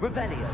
Revelio.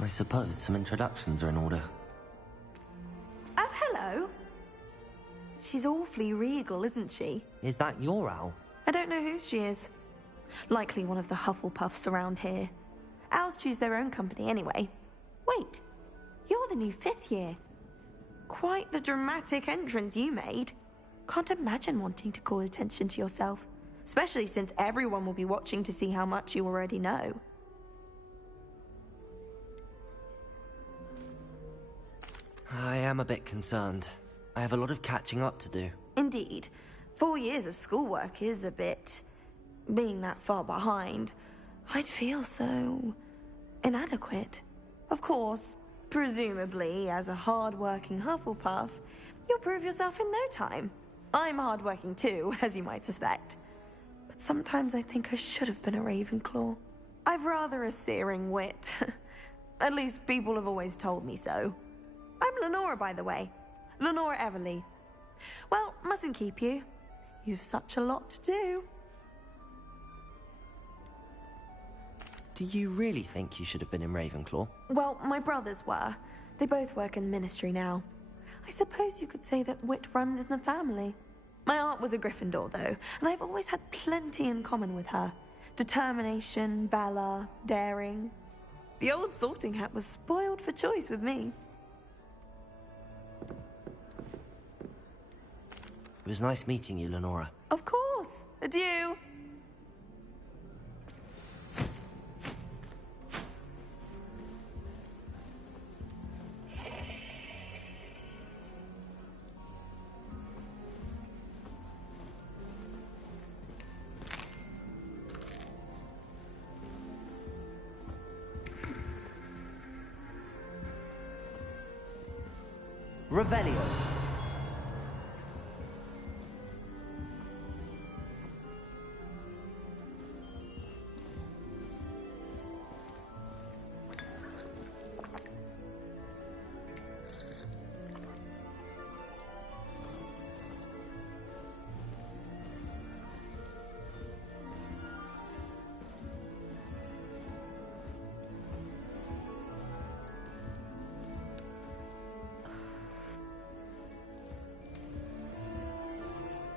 I suppose some introductions are in order. Oh, hello. She's awfully regal, isn't she? Is that your owl? I don't know who she is. Likely one of the Hufflepuffs around here. Owls choose their own company anyway. Wait, you're the new 5th year. Quite the dramatic entrance you made. Can't imagine wanting to call attention to yourself, especially since everyone will be watching to see how much you already know. I am a bit concerned. I have a lot of catching up to do. Indeed. 4 years of schoolwork is a bit... Being that far behind, I'd feel so... inadequate. Of course, presumably, as a hard-working Hufflepuff, you'll prove yourself in no time. I'm hard-working too, as you might suspect. But sometimes I think I should have been a Ravenclaw. I've rather a searing wit. At least people have always told me so. I'm Lenora, by the way. Lenora Everly. Well, mustn't keep you. You've such a lot to do. Do you really think you should have been in Ravenclaw? Well, my brothers were. They both work in the ministry now. I suppose you could say that wit runs in the family. My aunt was a Gryffindor, though, and I've always had plenty in common with her. Determination, valor, daring. The old sorting hat was spoiled for choice with me. It was nice meeting you, Lenora. Of course. Adieu. Revelio.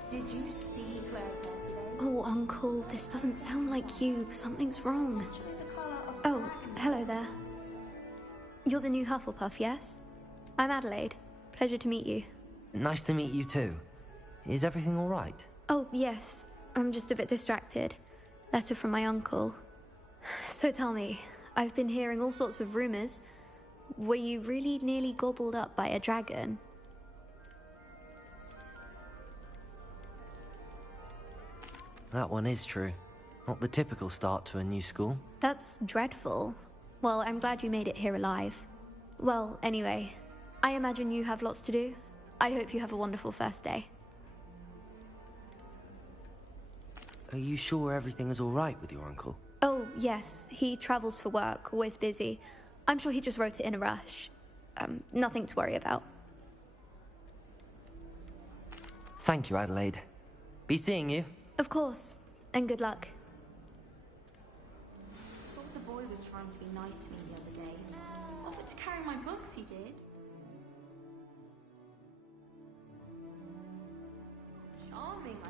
Did you see Claire today? Oh, Uncle, this doesn't sound like you. Something's wrong. Oh, hello there. You're the new Hufflepuff, yes? I'm Adelaide. Pleasure to meet you. Nice to meet you too. Is everything all right? Oh, yes. I'm just a bit distracted. Letter from my uncle. So tell me, I've been hearing all sorts of rumors. Were you really nearly gobbled up by a dragon? That one is true. Not the typical start to a new school. That's dreadful. Well, I'm glad you made it here alive. Well, anyway, I imagine you have lots to do. I hope you have a wonderful first day. Are you sure everything is all right with your uncle? Oh, yes. He travels for work, always busy. I'm sure he just wrote it in a rush. Nothing to worry about. Thank you, Adelaide. Be seeing you. Of course. And good luck. Thought the boy was trying to be nice to me the other day. Offered to carry my books, he did. Charming, I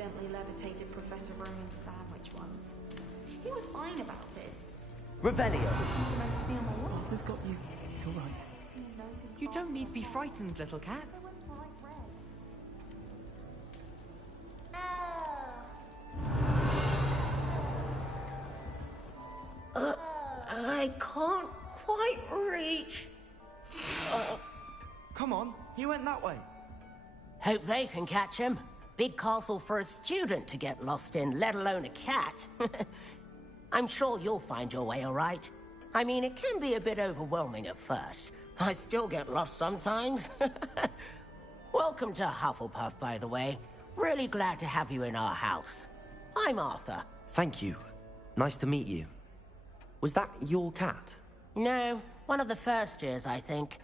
accidentally levitated Professor Roman's sandwich once. He was fine about it. Revelio. Complimented me on my work. Arthur's got you. It's all right. You don't need to be frightened, little cat. I can't quite reach. Come on, he went that way. Hope they can catch him. Big castle for a student to get lost in, let alone a cat. I'm sure you'll find your way all right. I mean, it can be a bit overwhelming at first. I still get lost sometimes. Welcome to Hufflepuff, by the way. Really glad to have you in our house. I'm Arthur. Thank you. Nice to meet you. Was that your cat? No, one of the first years, I think.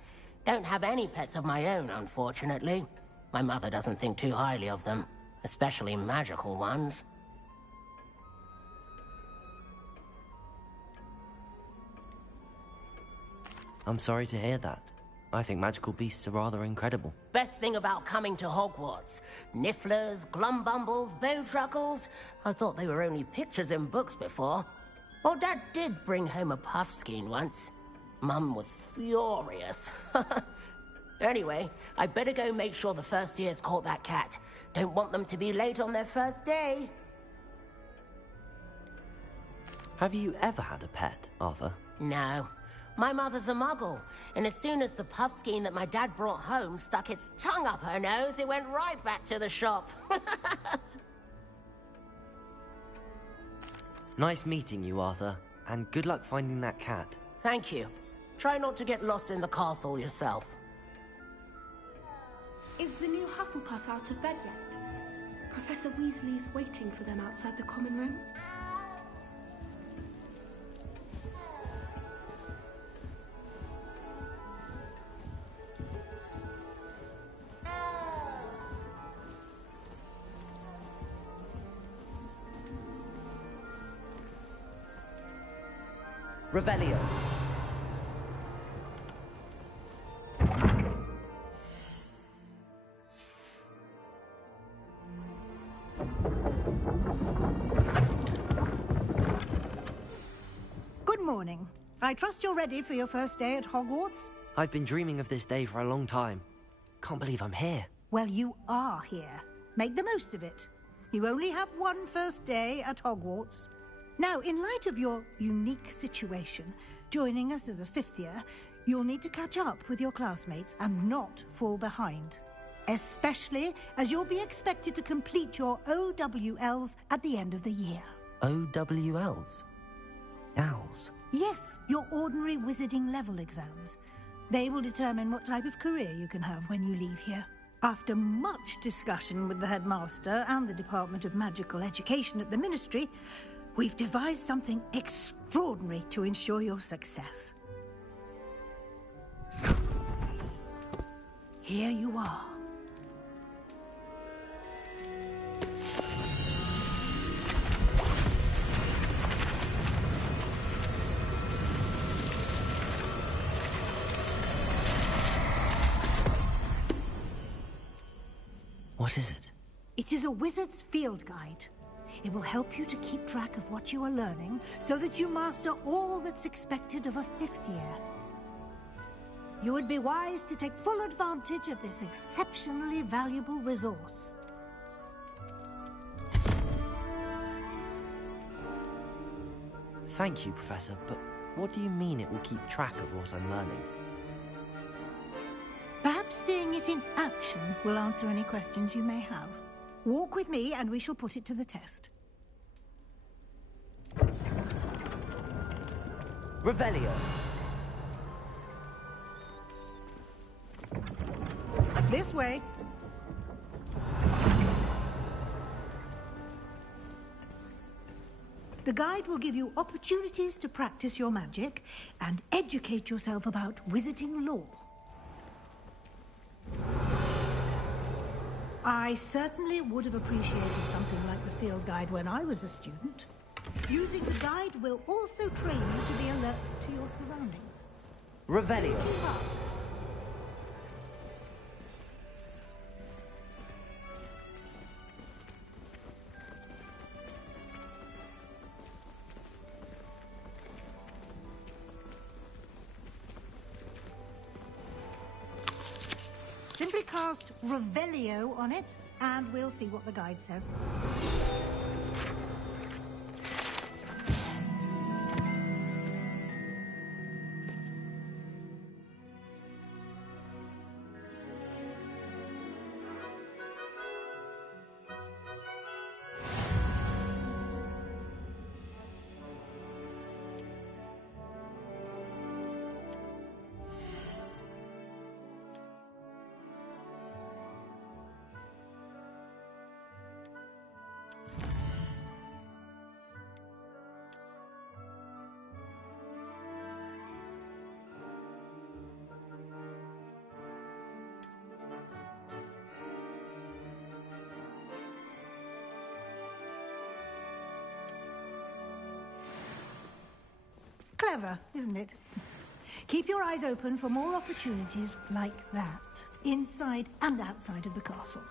Don't have any pets of my own, unfortunately. My mother doesn't think too highly of them, especially magical ones. I'm sorry to hear that. I think magical beasts are rather incredible. Best thing about coming to Hogwarts. Nifflers, glumbumbles, bowtruckles. I thought they were only pictures in books before. Well, Dad did bring home a puffskein once. Mum was furious. Anyway, I better go make sure the first years caught that cat. Don't want them to be late on their first day. Have you ever had a pet, Arthur? No. My mother's a muggle, and as soon as the puffskein that my dad brought home stuck its tongue up her nose, it went right back to the shop. Nice meeting you, Arthur, and good luck finding that cat. Thank you. Try not to get lost in the castle yourself. Is the new Hufflepuff out of bed yet? Professor Weasley's waiting for them outside the common room. Revelio. Good morning. I trust you're ready for your first day at Hogwarts? I've been dreaming of this day for a long time. Can't believe I'm here. Well, you are here. Make the most of it. You only have one first day at Hogwarts. Now, in light of your unique situation, joining us as a fifth year, you'll need to catch up with your classmates and not fall behind. Especially as you'll be expected to complete your OWLs at the end of the year. OWLs? Owls? Yes, your ordinary wizarding level exams. They will determine what type of career you can have when you leave here. After much discussion with the headmaster and the Department of Magical Education at the Ministry, we've devised something extraordinary to ensure your success. Here you are. What is it? It is a wizard's field guide. It will help you to keep track of what you are learning so that you master all that's expected of a fifth year. You would be wise to take full advantage of this exceptionally valuable resource. Thank you, Professor, but what do you mean it will keep track of what I'm learning? Perhaps seeing it in action will answer any questions you may have. Walk with me and we shall put it to the test. Revelio. This way. The guide will give you opportunities to practice your magic and educate yourself about wizarding lore. I certainly would have appreciated something like the field guide when I was a student. Using the guide will also train you to be alert to your surroundings. Revelio. cast Revelio on it, and we'll see what the guide says. Clever, isn't it? Keep your eyes open for more opportunities like that, inside and outside of the castle.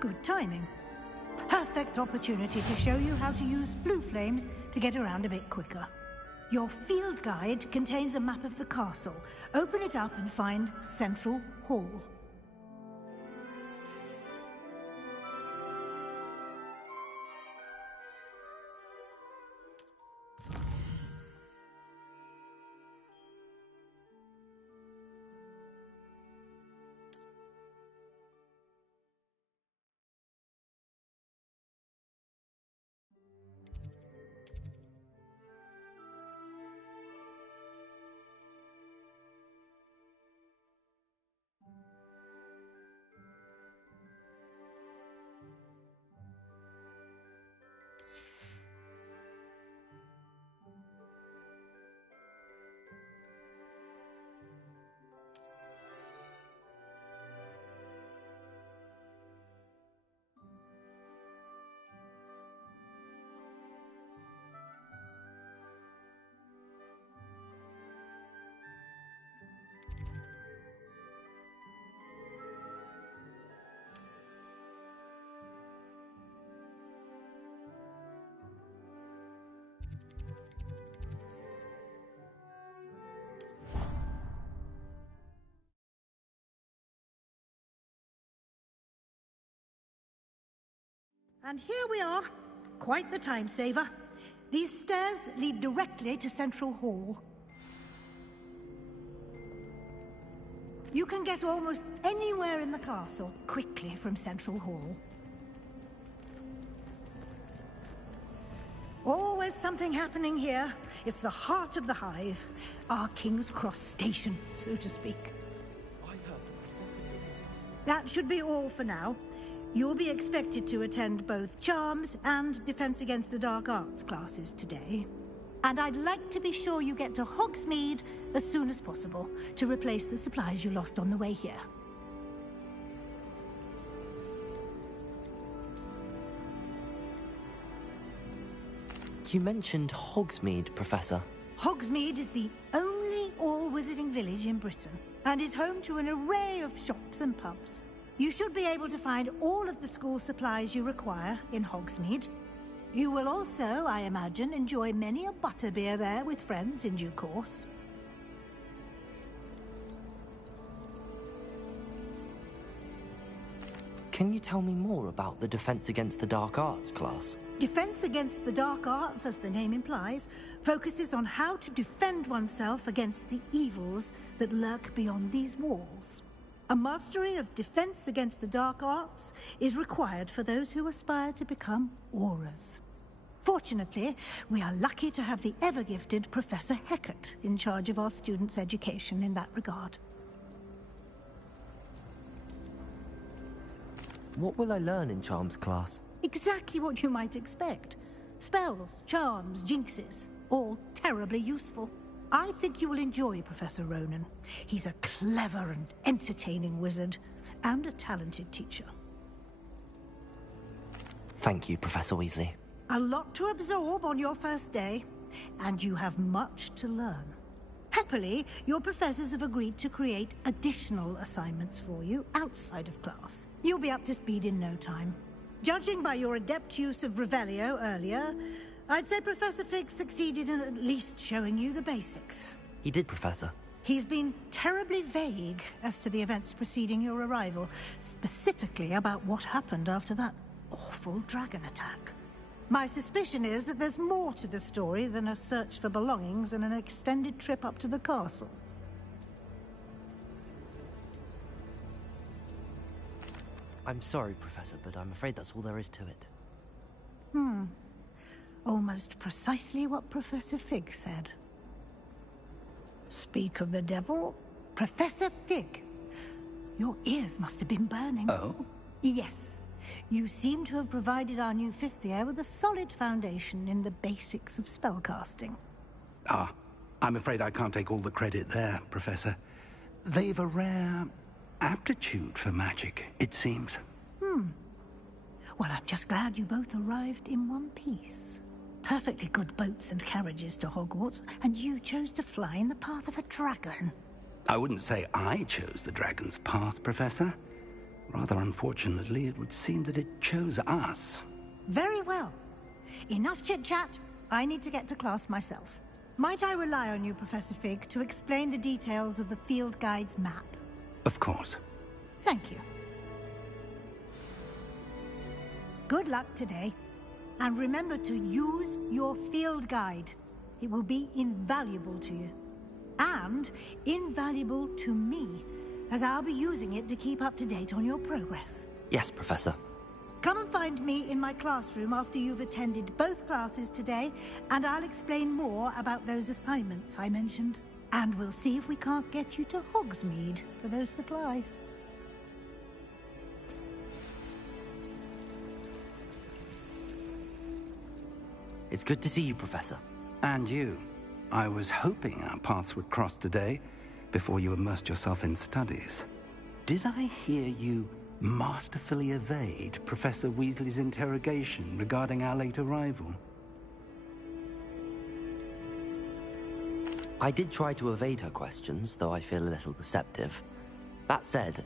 Good timing. Perfect opportunity to show you how to use flue flames to get around a bit quicker. Your field guide contains a map of the castle. Open it up and find Central Hall. And here we are. Quite the time saver. These stairs lead directly to Central Hall. You can get almost anywhere in the castle quickly from Central Hall. Always something happening here. It's the heart of the Hive, our King's Cross station, so to speak. That should be all for now. You'll be expected to attend both Charms and Defense Against the Dark Arts classes today. And I'd like to be sure you get to Hogsmeade as soon as possible to replace the supplies you lost on the way here. You mentioned Hogsmeade, Professor. Hogsmeade is the only all-wizarding village in Britain and is home to an array of shops and pubs. You should be able to find all of the school supplies you require in Hogsmeade. You will also, I imagine, enjoy many a butterbeer there with friends in due course. Can you tell me more about the Defense Against the Dark Arts class? Defense Against the Dark Arts, as the name implies, focuses on how to defend oneself against the evils that lurk beyond these walls. A mastery of Defense Against the Dark Arts is required for those who aspire to become Aurors. Fortunately, we are lucky to have the ever-gifted Professor Hecat in charge of our students' education in that regard. What will I learn in Charms class? Exactly what you might expect. Spells, charms, jinxes, all terribly useful. I think you will enjoy Professor Ronan. He's a clever and entertaining wizard, and a talented teacher. Thank you, Professor Weasley. A lot to absorb on your first day, and you have much to learn. Happily, your professors have agreed to create additional assignments for you outside of class. You'll be up to speed in no time. Judging by your adept use of Revelio earlier, I'd say Professor Fig succeeded in at least showing you the basics. He did, Professor. He's been terribly vague as to the events preceding your arrival, specifically about what happened after that awful dragon attack. My suspicion is that there's more to the story than a search for belongings and an extended trip up to the castle. I'm sorry, Professor, but I'm afraid that's all there is to it. Almost precisely what Professor Fig said. Speak of the devil, Professor Fig. Your ears must have been burning. Oh? Yes. You seem to have provided our new fifth year with a solid foundation in the basics of spellcasting. Ah, I'm afraid I can't take all the credit there, Professor. They've a rare aptitude for magic, it seems. Well, I'm just glad you both arrived in one piece. Perfectly good boats and carriages to Hogwarts, and you chose to fly in the path of a dragon. I wouldn't say I chose the dragon's path, Professor. Rather unfortunately, it would seem that it chose us. Very well. Enough chit-chat. I need to get to class myself. Might I rely on you, Professor Fig, to explain the details of the field guide's map? Of course. Thank you. Good luck today. And remember to use your field guide. It will be invaluable to you. And invaluable to me, as I'll be using it to keep up to date on your progress. Yes, Professor. Come and find me in my classroom after you've attended both classes today, and I'll explain more about those assignments I mentioned. And we'll see if we can't get you to Hogsmeade for those supplies. It's good to see you, Professor. And you. I was hoping our paths would cross today, before you immersed yourself in studies. Did I hear you masterfully evade Professor Weasley's interrogation regarding our late arrival? I did try to evade her questions, though I feel a little deceptive. That said,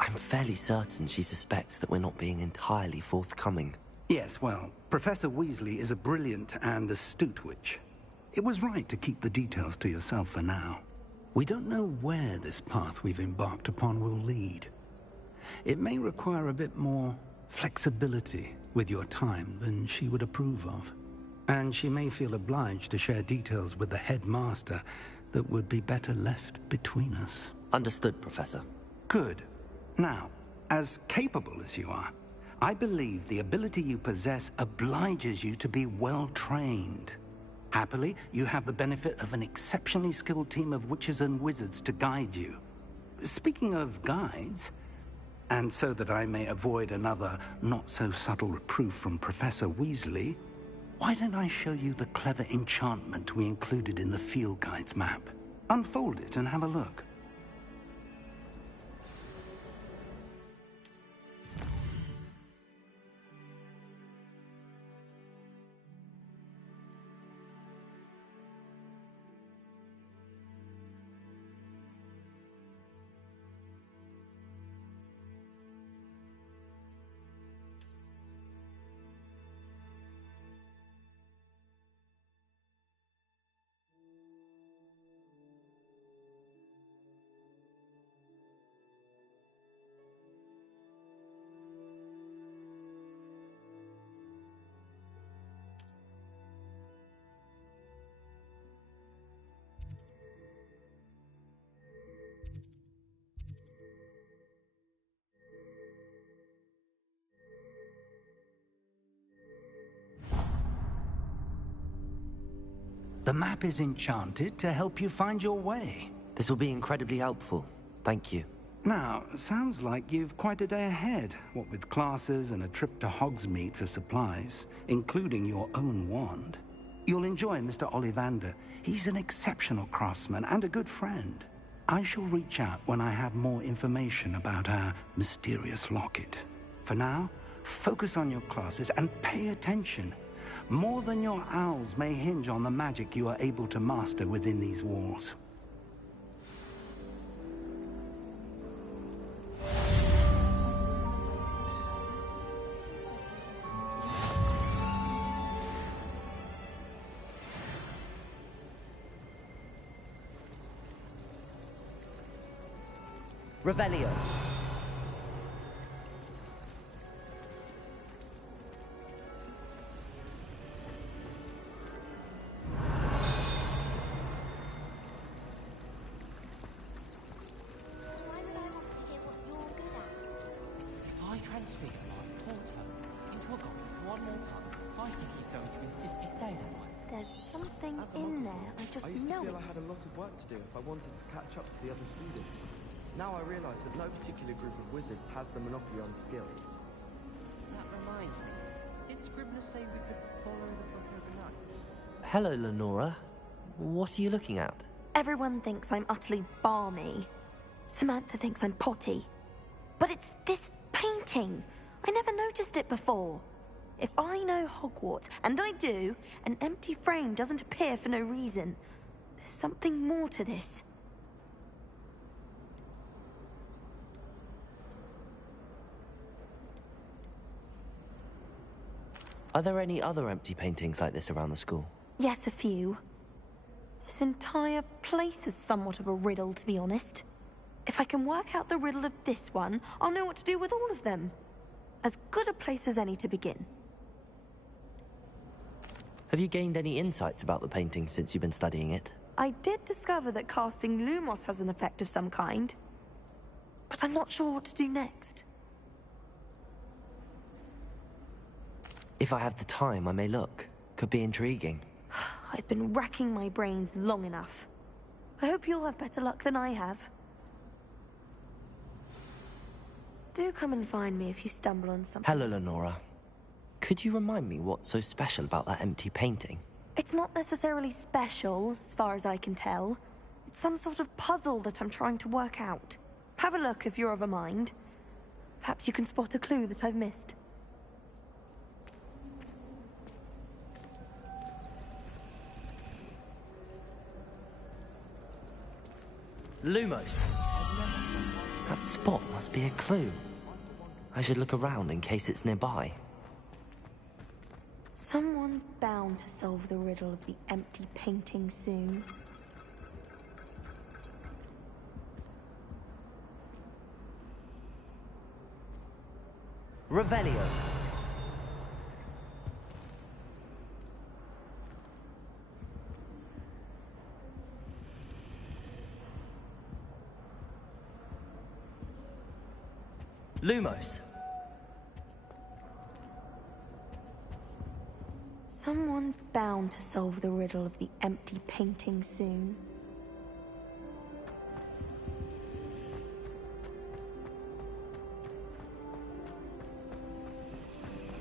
I'm fairly certain she suspects that we're not being entirely forthcoming. Yes, well, Professor Weasley is a brilliant and astute witch. It was right to keep the details to yourself for now. We don't know where this path we've embarked upon will lead. It may require a bit more flexibility with your time than she would approve of. And she may feel obliged to share details with the headmaster that would be better left between us. Understood, Professor. Good. Now, as capable as you are, I believe the ability you possess obliges you to be well trained. Happily, you have the benefit of an exceptionally skilled team of witches and wizards to guide you. Speaking of guides, and so that I may avoid another not-so-subtle reproof from Professor Weasley, why don't I show you the clever enchantment we included in the field guide's map? Unfold it and have a look. The map is enchanted to help you find your way. This will be incredibly helpful. Thank you. Now, sounds like you've quite a day ahead, what with classes and a trip to Hogsmeade for supplies, including your own wand. You'll enjoy Mr. Ollivander. He's an exceptional craftsman and a good friend. I shall reach out when I have more information about our mysterious locket. For now, focus on your classes and pay attention. More than your owls may hinge on the magic you are able to master within these walls. Revelio. Transfer my porter into a goblet one more time. I think he's going to insist he stay that way. There's something in there. I just I used to know feel it. I had a lot of work to do if I wanted to catch up to the other students. Now I realise that no particular group of wizards has the monopoly on skill. That reminds me. Did Scribner say we could call over for overnight? Hello, Lenora. What are you looking at? Everyone thinks I'm utterly balmy. Samantha thinks I'm potty. But it's this painting. I never noticed it before. If I know Hogwarts, and I do, an empty frame doesn't appear for no reason. There's something more to this. Are there any other empty paintings like this around the school? Yes, a few. This entire place is somewhat of a riddle, to be honest. If I can work out the riddle of this one, I'll know what to do with all of them. As good a place as any to begin. Have you gained any insights about the painting since you've been studying it? I did discover that casting Lumos has an effect of some kind. But I'm not sure what to do next. If I have the time, I may look. Could be intriguing. I've been racking my brains long enough. I hope you'll have better luck than I have. Do come and find me if you stumble on something. Hello, Lenora. Could you remind me what's so special about that empty painting? It's not necessarily special, as far as I can tell. It's some sort of puzzle that I'm trying to work out. Have a look if you're of a mind. Perhaps you can spot a clue that I've missed. Lumos. That spot must be a clue. I should look around in case it's nearby. Someone's bound to solve the riddle of the empty painting soon. Revelio. Lumos. Someone's bound to solve the riddle of the empty painting soon.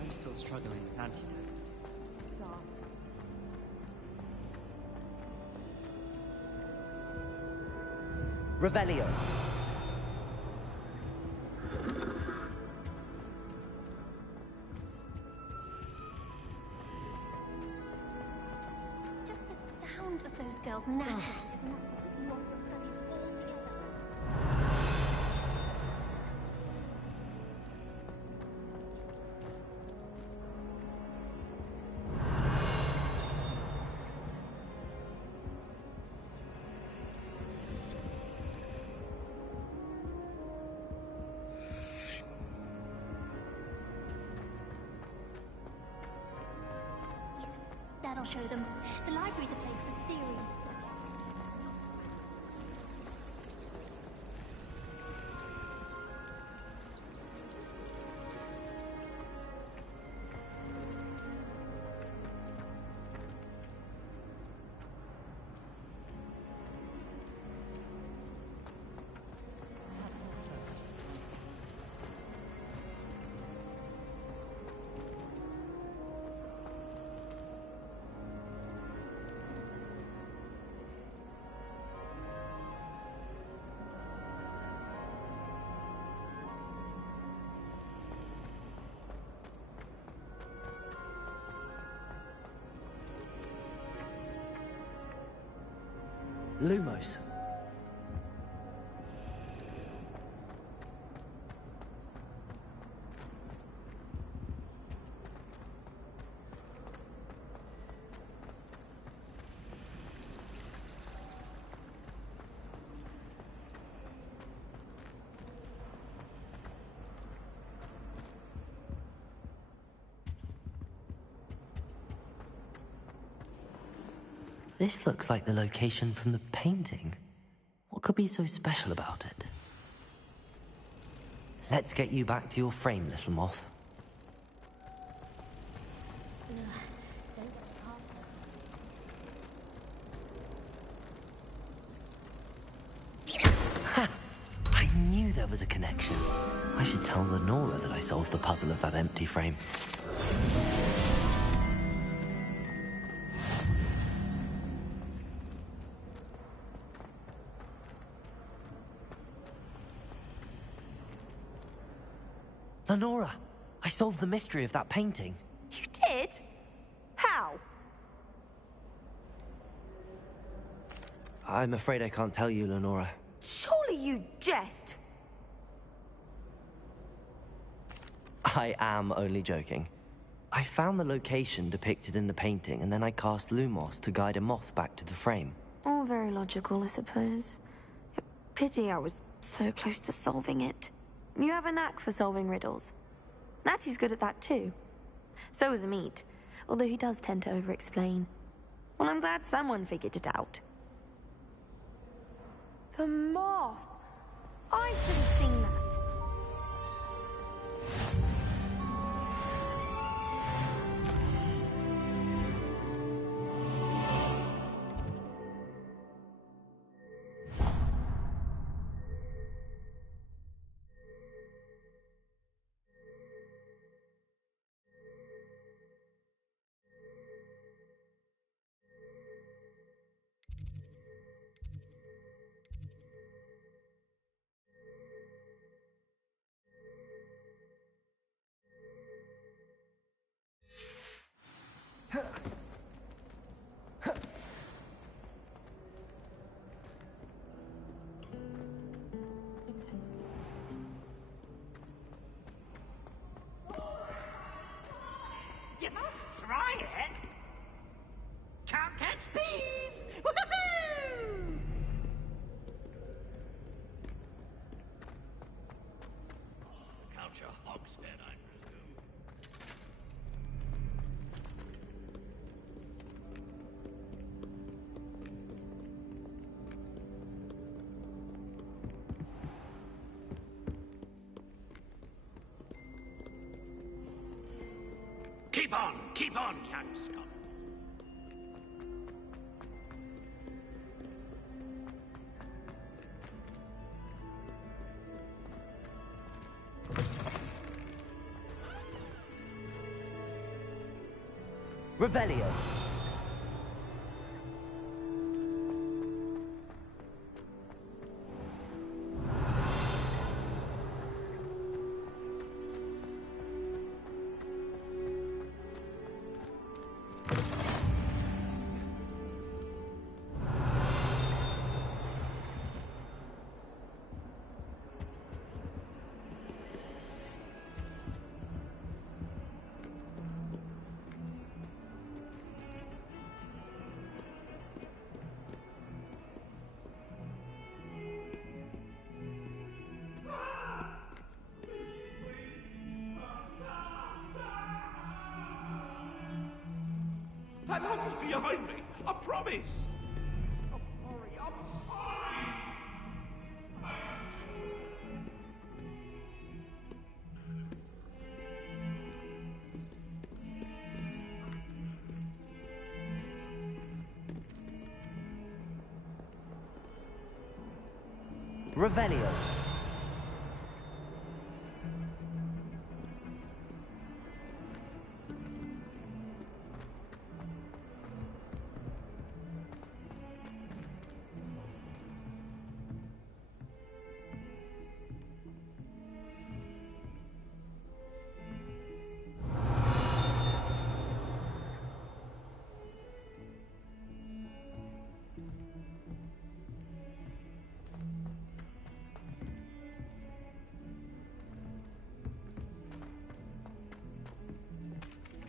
I'm still struggling with antidotes. Revelio. Just the sound of those girls naturally is not what you want from studies altogether. Yes, that'll show them. The library's a place for serious stuff. Lumos. This looks like the location from the painting. What could be so special about it? Let's get you back to your frame, little moth. Ha! I knew there was a connection. I should tell Lenora that I solved the puzzle of that empty frame. Lenora, I solved the mystery of that painting. You did? How? I'm afraid I can't tell you, Lenora. Surely you jest. I am only joking. I found the location depicted in the painting, and then I cast Lumos to guide a moth back to the frame. All very logical, I suppose. Pity I was so close to solving it. You have a knack for solving riddles. Natty's good at that too. So is Amit, although he does tend to over-explain. Well, I'm glad someone figured it out. The moth! I should have seen that. You must try it. Can't catch thieves. Woohoo! Count your hogshead, I presume. Keep on, young scholar. Revelio. That love was behind me. I promise. I'm sorry. I'm sorry. Revelio.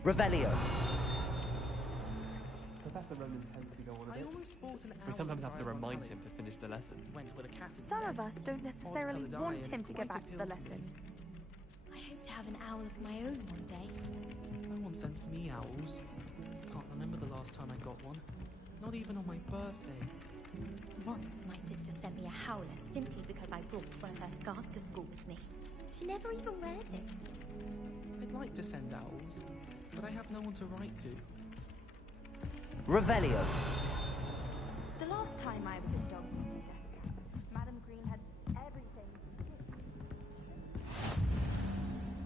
Revelio. Professor Ronan tends to go on a I bit. almost bought an hour We sometimes have to before I remind went him to finish the lesson. Went with a cat Some of us don't necessarily Odd-coloured want eye him and to get quite back to the appealed to lesson. I hope to have an owl of my own one day. No one sends me owls. Can't remember the last time I got one. Not even on my birthday. Once my sister sent me a howler simply because I brought one of her scarves to school with me. She never even wears it. I'd like to send owls, but I have no one to write to. Revelio. The last time I was at Dog Madam Green had everything.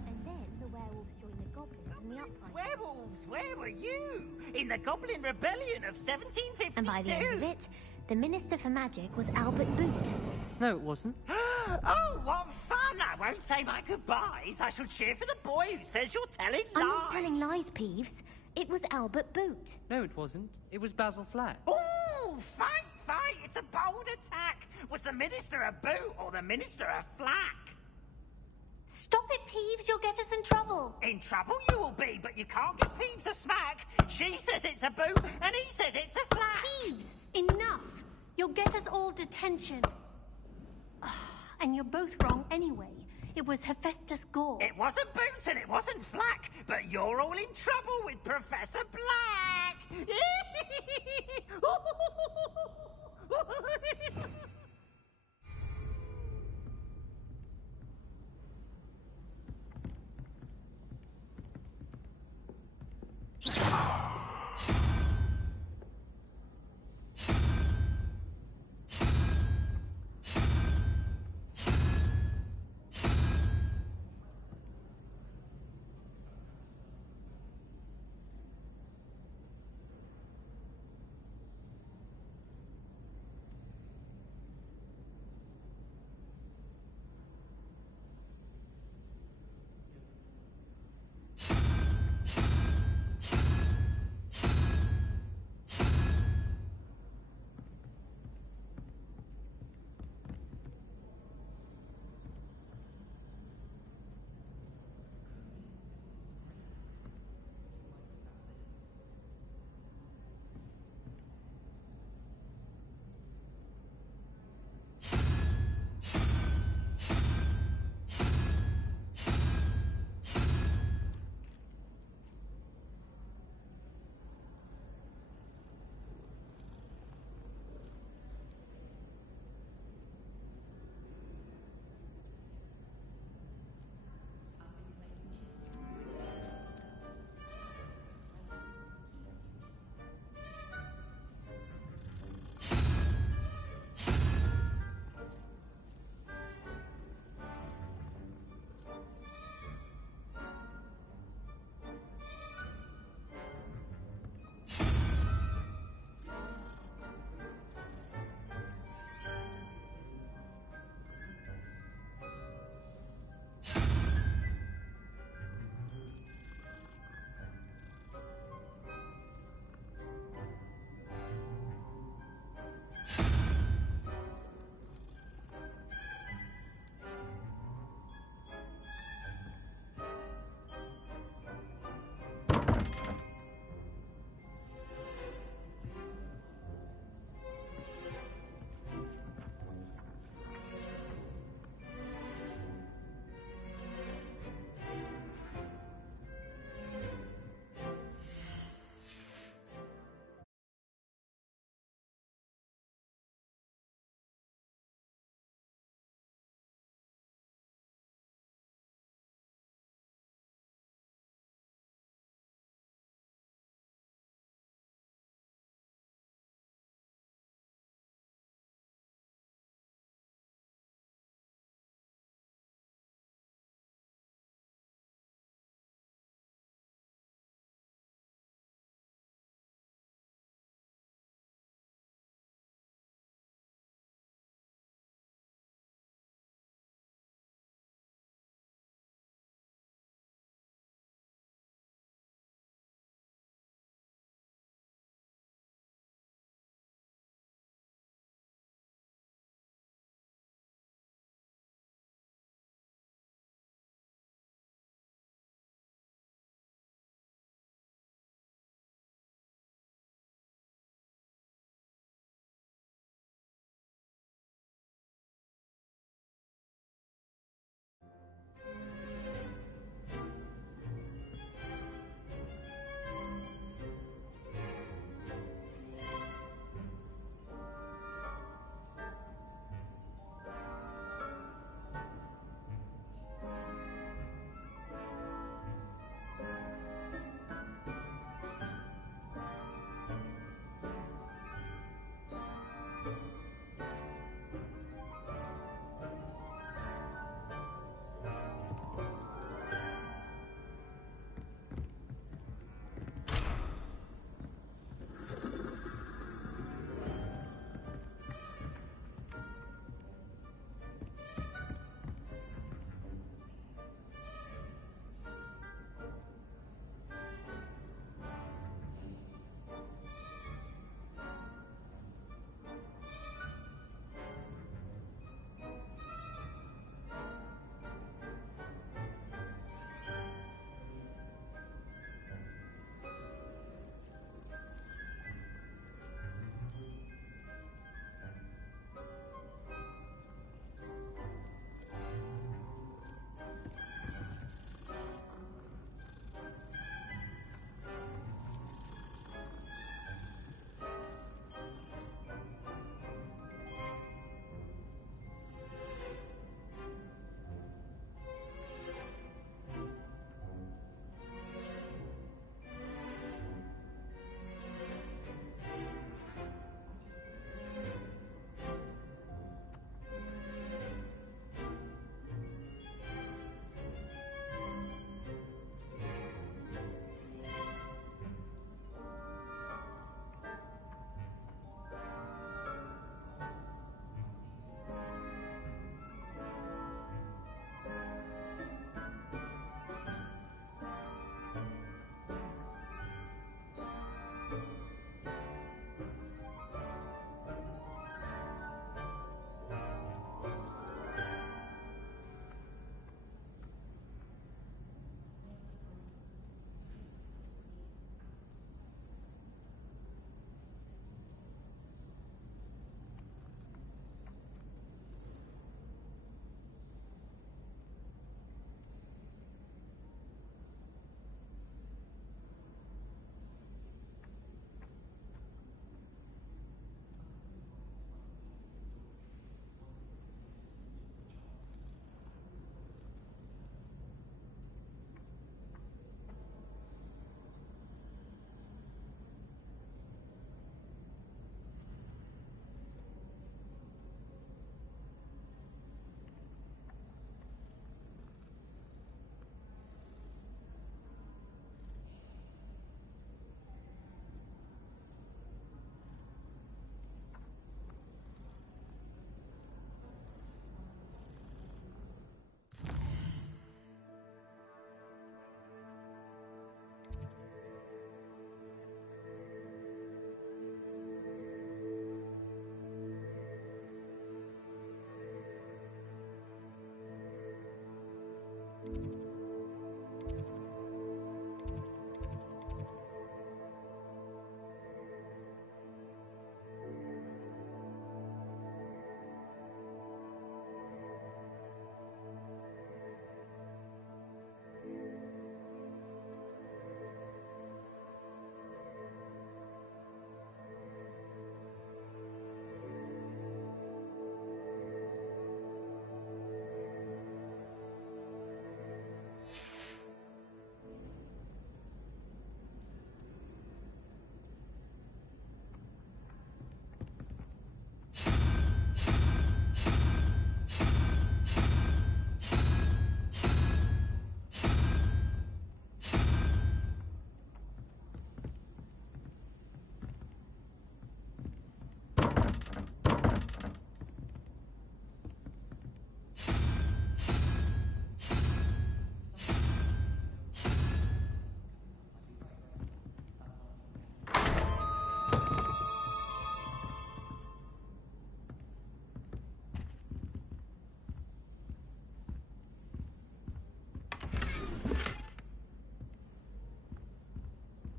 And then the werewolves joined the goblins in the uprising. Werewolves, where were you? In the Goblin Rebellion of 1752. And by the end of it, the Minister for Magic was Albert Boot. No, it wasn't. Oh, what fun! I won't say my goodbyes. I shall cheer for the boy who says you're telling lies. I'm not telling lies, Peeves. It was Albert Boot. No, it wasn't. It was Basil Flack. Ooh, fight, fight! It's a bold attack. Was the Minister a boot or the Minister a flack? Stop it, Peeves. You'll get us in trouble. In trouble you will be, but you can't give Peeves a smack. She says it's a boot, and he says it's a flack. Peeves, enough. You'll get us all detention. And you're both wrong anyway. It was Hephaestus Gore. It wasn't boot and it wasn't flack, but you're all in trouble with Professor Black.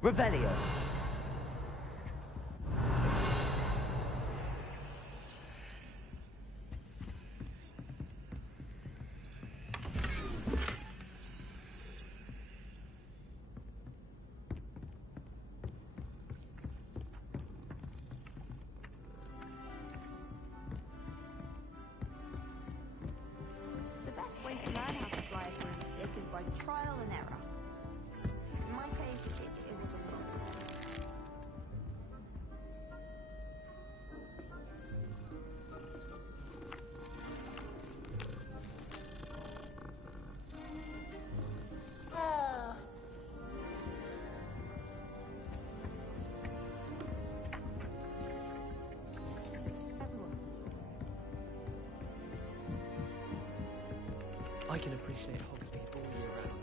Revelio. The best way to learn how to fly a broomstick is by trial and error. In my case, it was a lot. I can appreciate Hogsmeade all year round.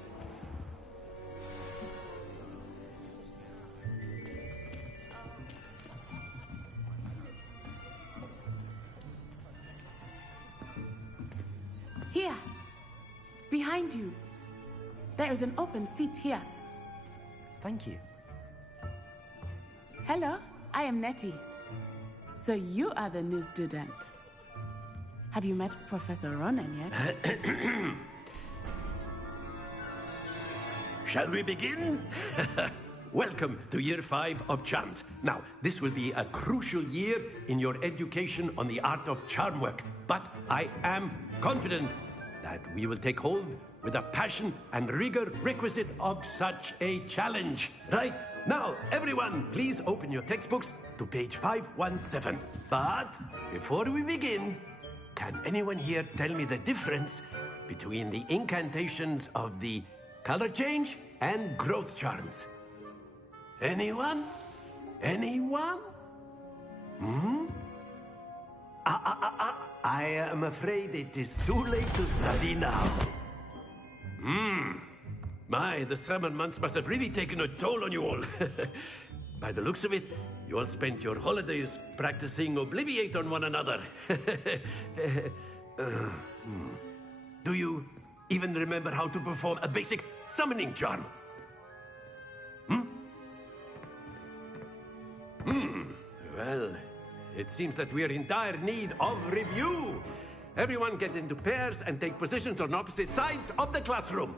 Here, behind you. There is an open seat here. Thank you. Hello, I am Nettie. So you are the new student. Have you met Professor Ronan yet? Shall we begin? Welcome to Year 5 of Charms. Now, this will be a crucial year in your education on the art of charm work, but I am confident that we will take hold with the passion and rigor requisite of such a challenge. Right, now, everyone, please open your textbooks to page 517. But before we begin, can anyone here tell me the difference between the incantations of the color change and growth charms? Anyone? Anyone? I am afraid it is too late to study now. My, the summer months must have really taken a toll on you all. By the looks of it, you all spent your holidays practicing Obliviate on one another. Do you even remember how to perform a basic summoning charm? Well, it seems that we are in dire need of review. Everyone get into pairs and take positions on opposite sides of the classroom.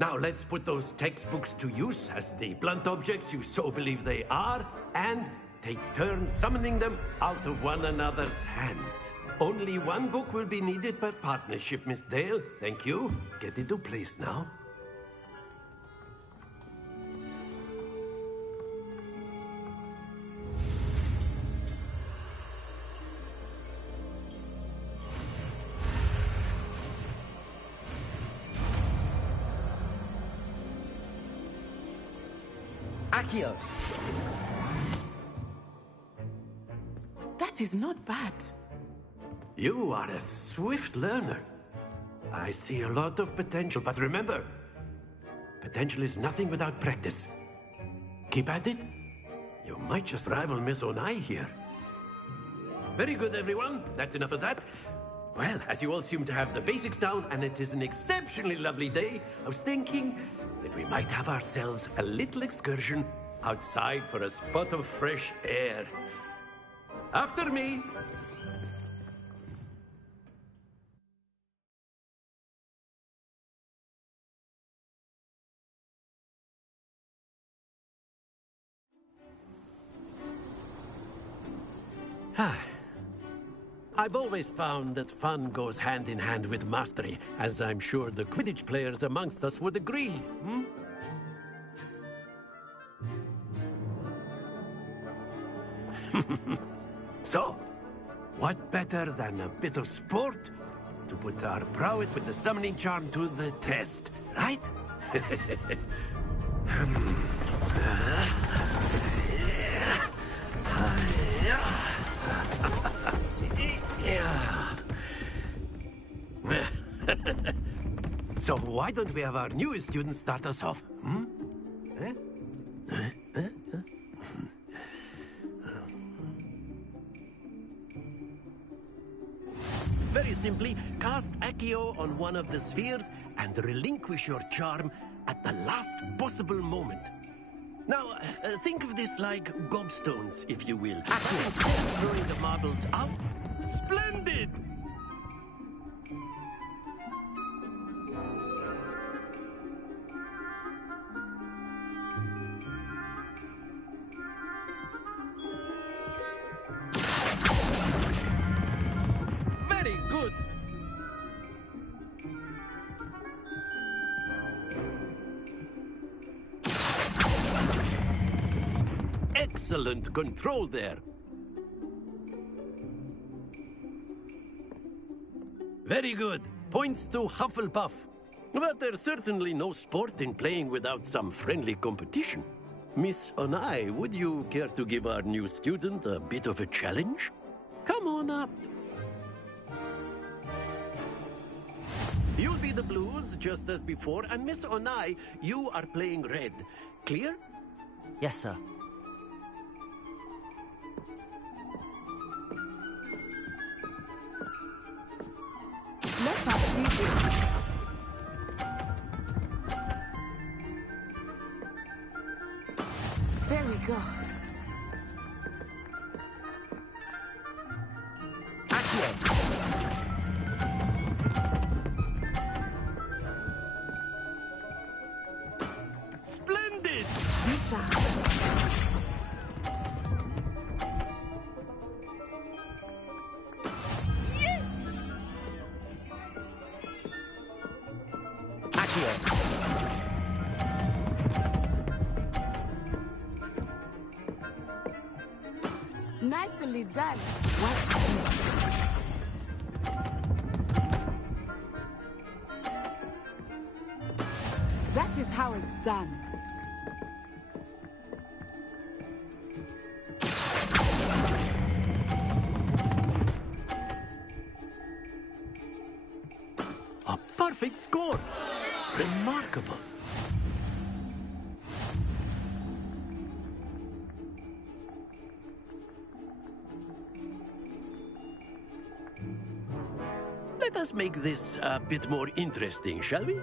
Now let's put those textbooks to use as the blunt objects you so believe they are, and take turns summoning them out of one another's hands. Only one book will be needed per partnership, Miss Dale. Thank you. Get into place now. Accio! That is not bad. You are a swift learner. I see a lot of potential, but remember, potential is nothing without practice. Keep at it. You might just rival Miss Onai here. Very good, everyone. That's enough of that. Well, as you all seem to have the basics down and it is an exceptionally lovely day, I was thinking that we might have ourselves a little excursion outside for a spot of fresh air. After me! I've always found that fun goes hand in hand with mastery, as I'm sure the Quidditch players amongst us would agree. So, what better than a bit of sport to put our prowess with the summoning charm to the test, right? So why don't we have our newest student start us off? Very simply, cast Accio on one of the spheres and relinquish your charm at the last possible moment. Now, think of this like gobstones, if you will. Instead of throwing the marbles out, splendid! Very good! Excellent control there. Very good. Points to Hufflepuff. But there's certainly no sport in playing without some friendly competition. Miss Onai, would you care to give our new student a bit of a challenge? Come on up. You'll be the blues, just as before, and Miss Onai, you are playing red. Clear? Yes, sir. Let us see this. There we go. Splendid! Yes! Nicely done. Watch this. That is how it's done. A perfect score! Remarkable! Let us make this a bit more interesting, shall we?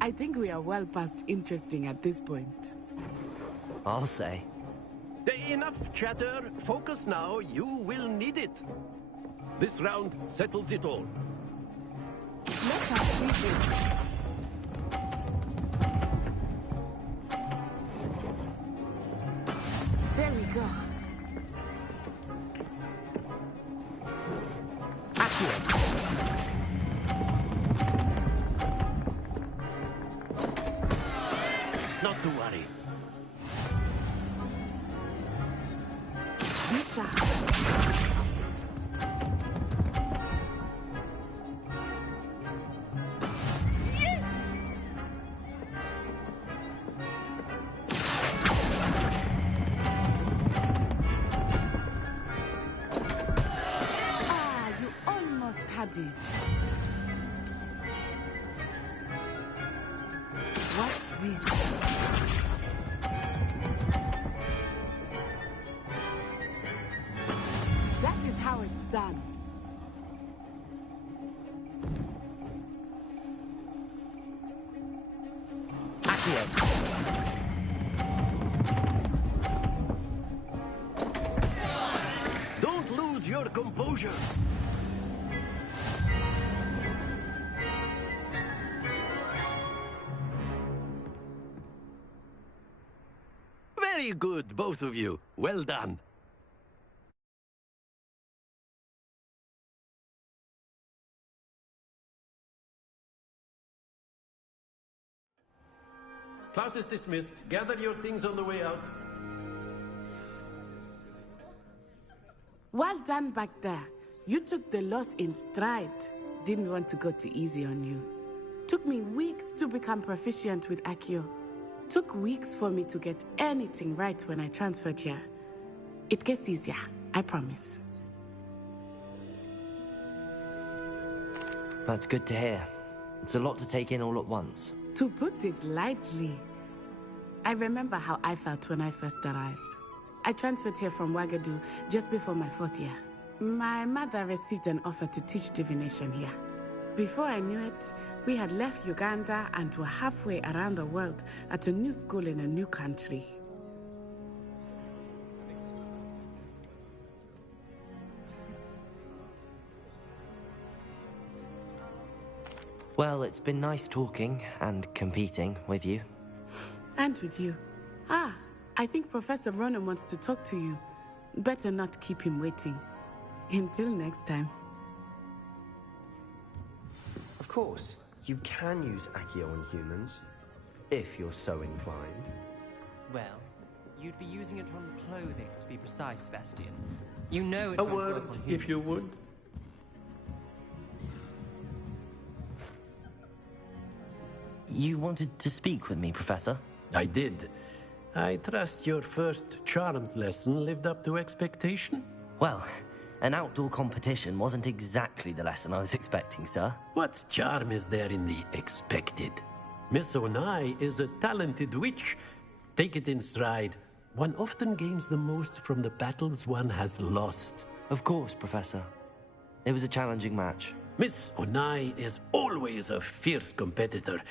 I think we are well past interesting at this point. I'll say. Enough chatter. Focus now. You will need it. This round settles it all. Let us see this. There we go. Not to worry. Lisa. Yes! Ah, you almost had it. Watch this. it's done. Don't lose your composure. Very good, both of you. Well done. Class is dismissed. Gather your things on the way out. Well done back there. You took the loss in stride. Didn't want to go too easy on you. Took me weeks to become proficient with Accio. Took weeks for me to get anything right when I transferred here. It gets easier, I promise. That's good to hear. It's a lot to take in all at once. To put it lightly, I remember how I felt when I first arrived. I transferred here from Wagadu just before my 4th year. My mother received an offer to teach divination here. Before I knew it, we had left Uganda and were halfway around the world at a new school in a new country. Well, it's been nice talking and competing with you. And with you. I think Professor Ronan wants to talk to you. Better not keep him waiting. Until next time. Of course, you can use Accio on humans, if you're so inclined. Well, you'd be using it on clothing, to be precise, Bastian. You know it A won't word, work on if you would. You wanted to speak with me, Professor? I did. I trust your first charms lesson lived up to expectation? Well, an outdoor competition wasn't exactly the lesson I was expecting, sir. What charm is there in the expected? Miss Onai is a talented witch. Take it in stride. One often gains the most from the battles one has lost. Of course, Professor. It was a challenging match. Miss Onai is always a fierce competitor,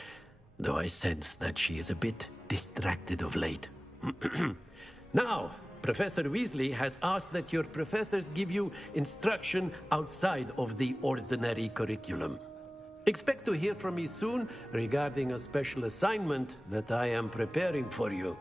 though I sense that she is a bit distracted of late. Now, Professor Weasley has asked that your professors give you instruction outside of the ordinary curriculum. Expect to hear from me soon regarding a special assignment that I am preparing for you.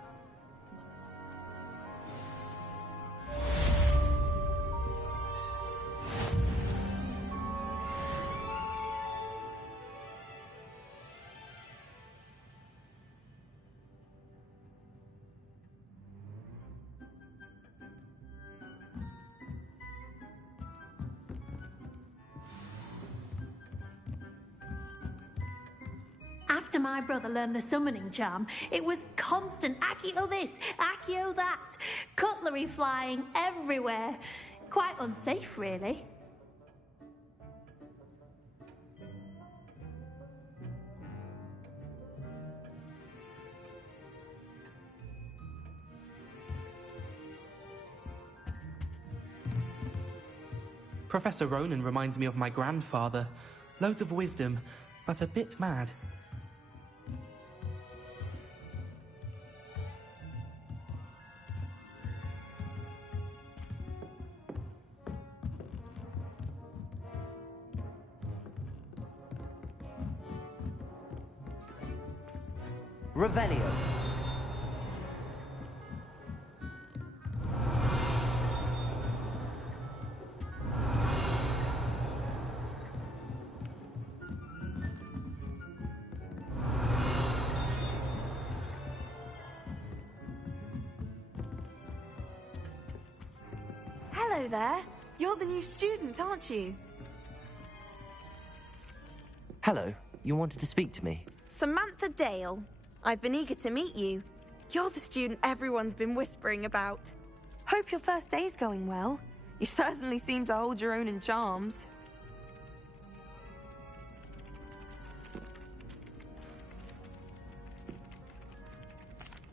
After my brother learned the summoning charm, it was constant Accio this, Accio that, cutlery flying everywhere. Quite unsafe, really. Professor Ronan reminds me of my grandfather. Loads of wisdom, but a bit mad. Revelio. Hello there. You're the new student, aren't you? Hello. You wanted to speak to me? Samantha Dale. I've been eager to meet you. You're the student everyone's been whispering about. Hope your first day's going well. You certainly seem to hold your own in charms.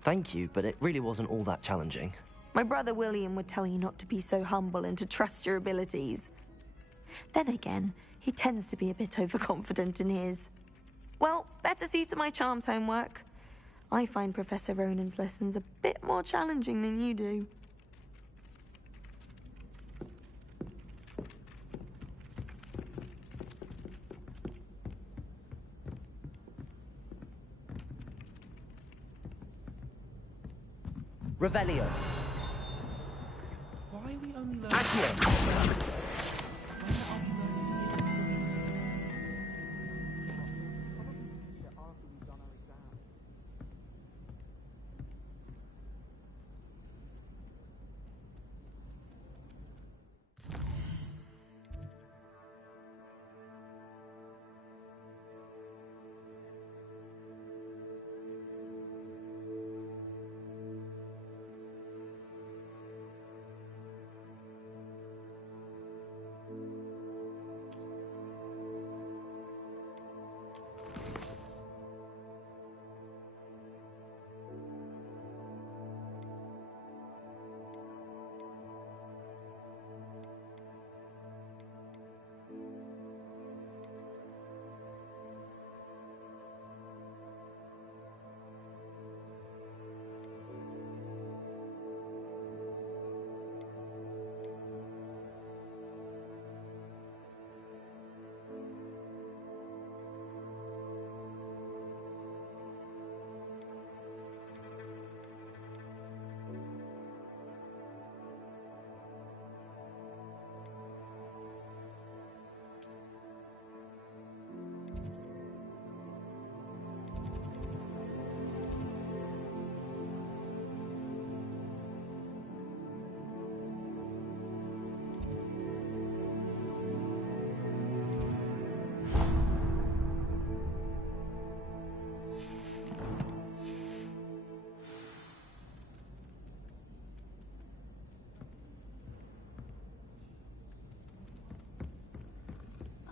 Thank you, but it really wasn't all that challenging. My brother William would tell you not to be so humble and to trust your abilities. Then again, he tends to be a bit overconfident in his. Well, better see to my charms homework. I find Professor Ronan's lessons a bit more challenging than you do. Revelio. Why are we only learning? Accio.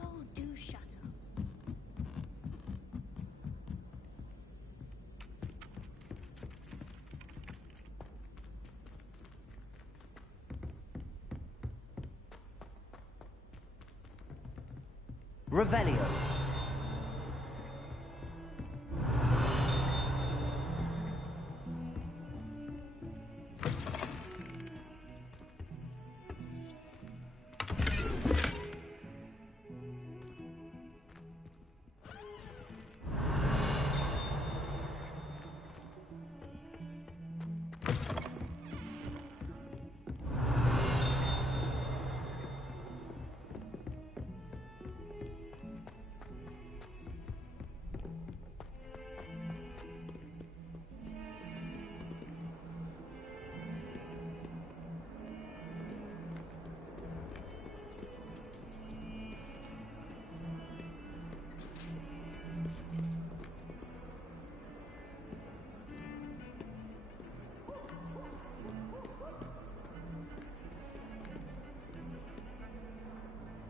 Oh, do shut up. Revelio.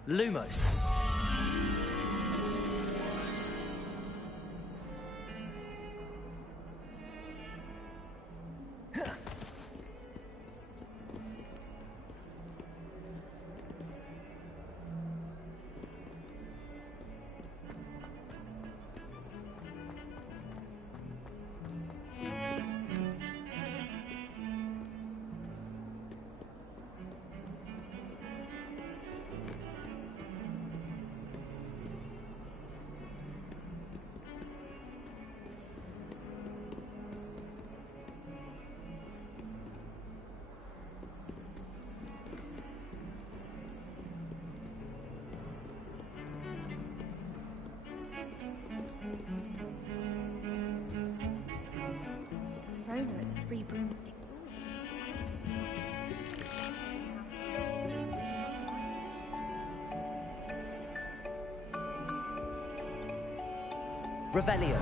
Lumos. Serona at the Three Broomsticks. Revelio.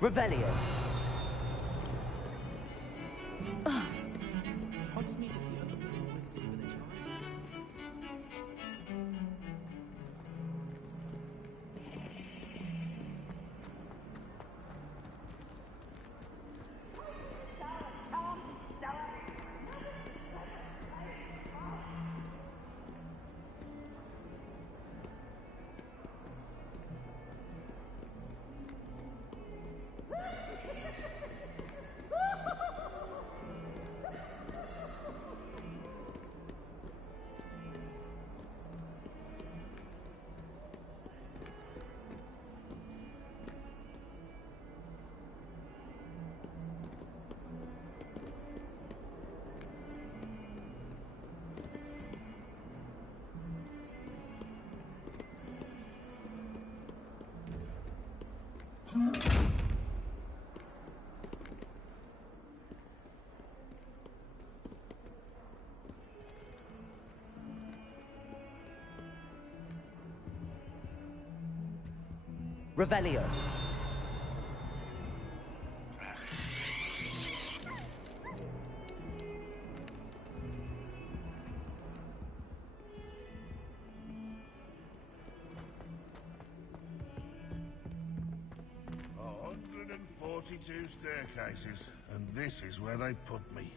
Revelio. Hogsmeade is the only room listed with a child. Revelio. A 142 staircases, and this is where they put me.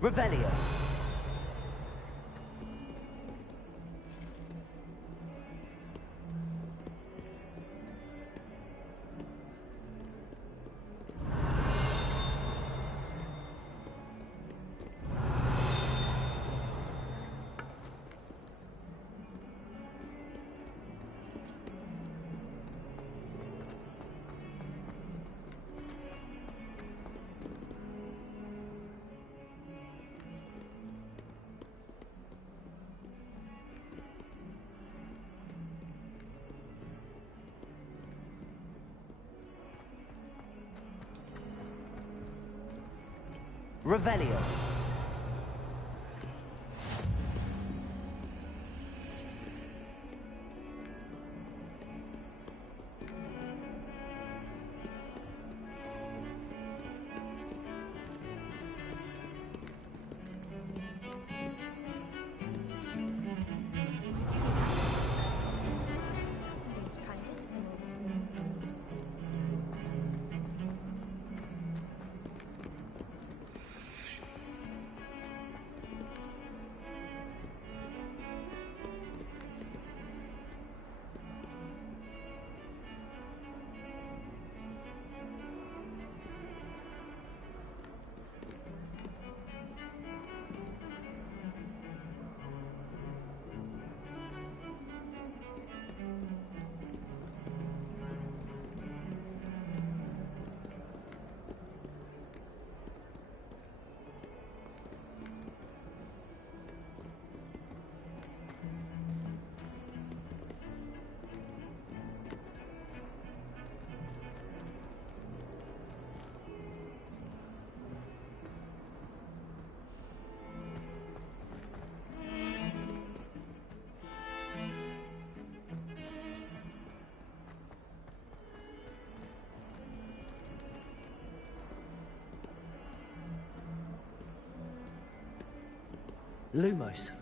Revelio. Revelio. Lumos.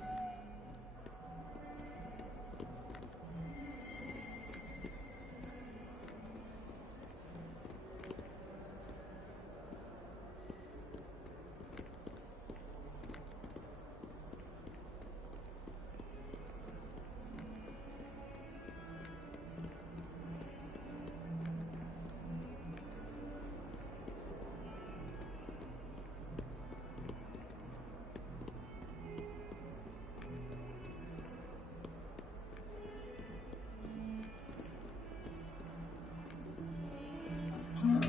Professor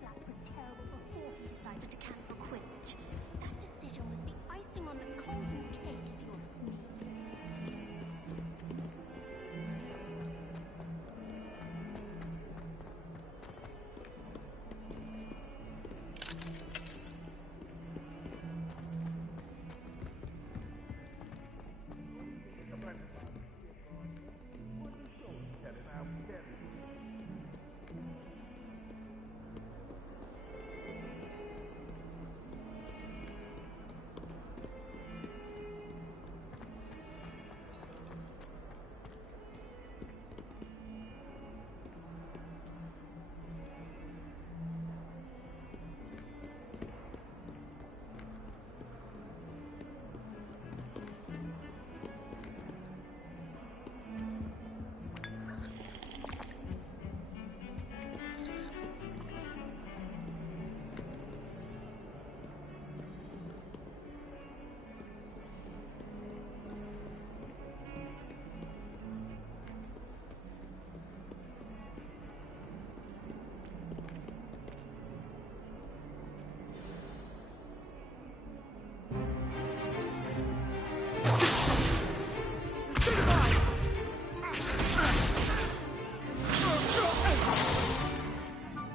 Black was terrible before he decided to cancel Quidditch. That decision was the icing on the golden cake, if you ask me.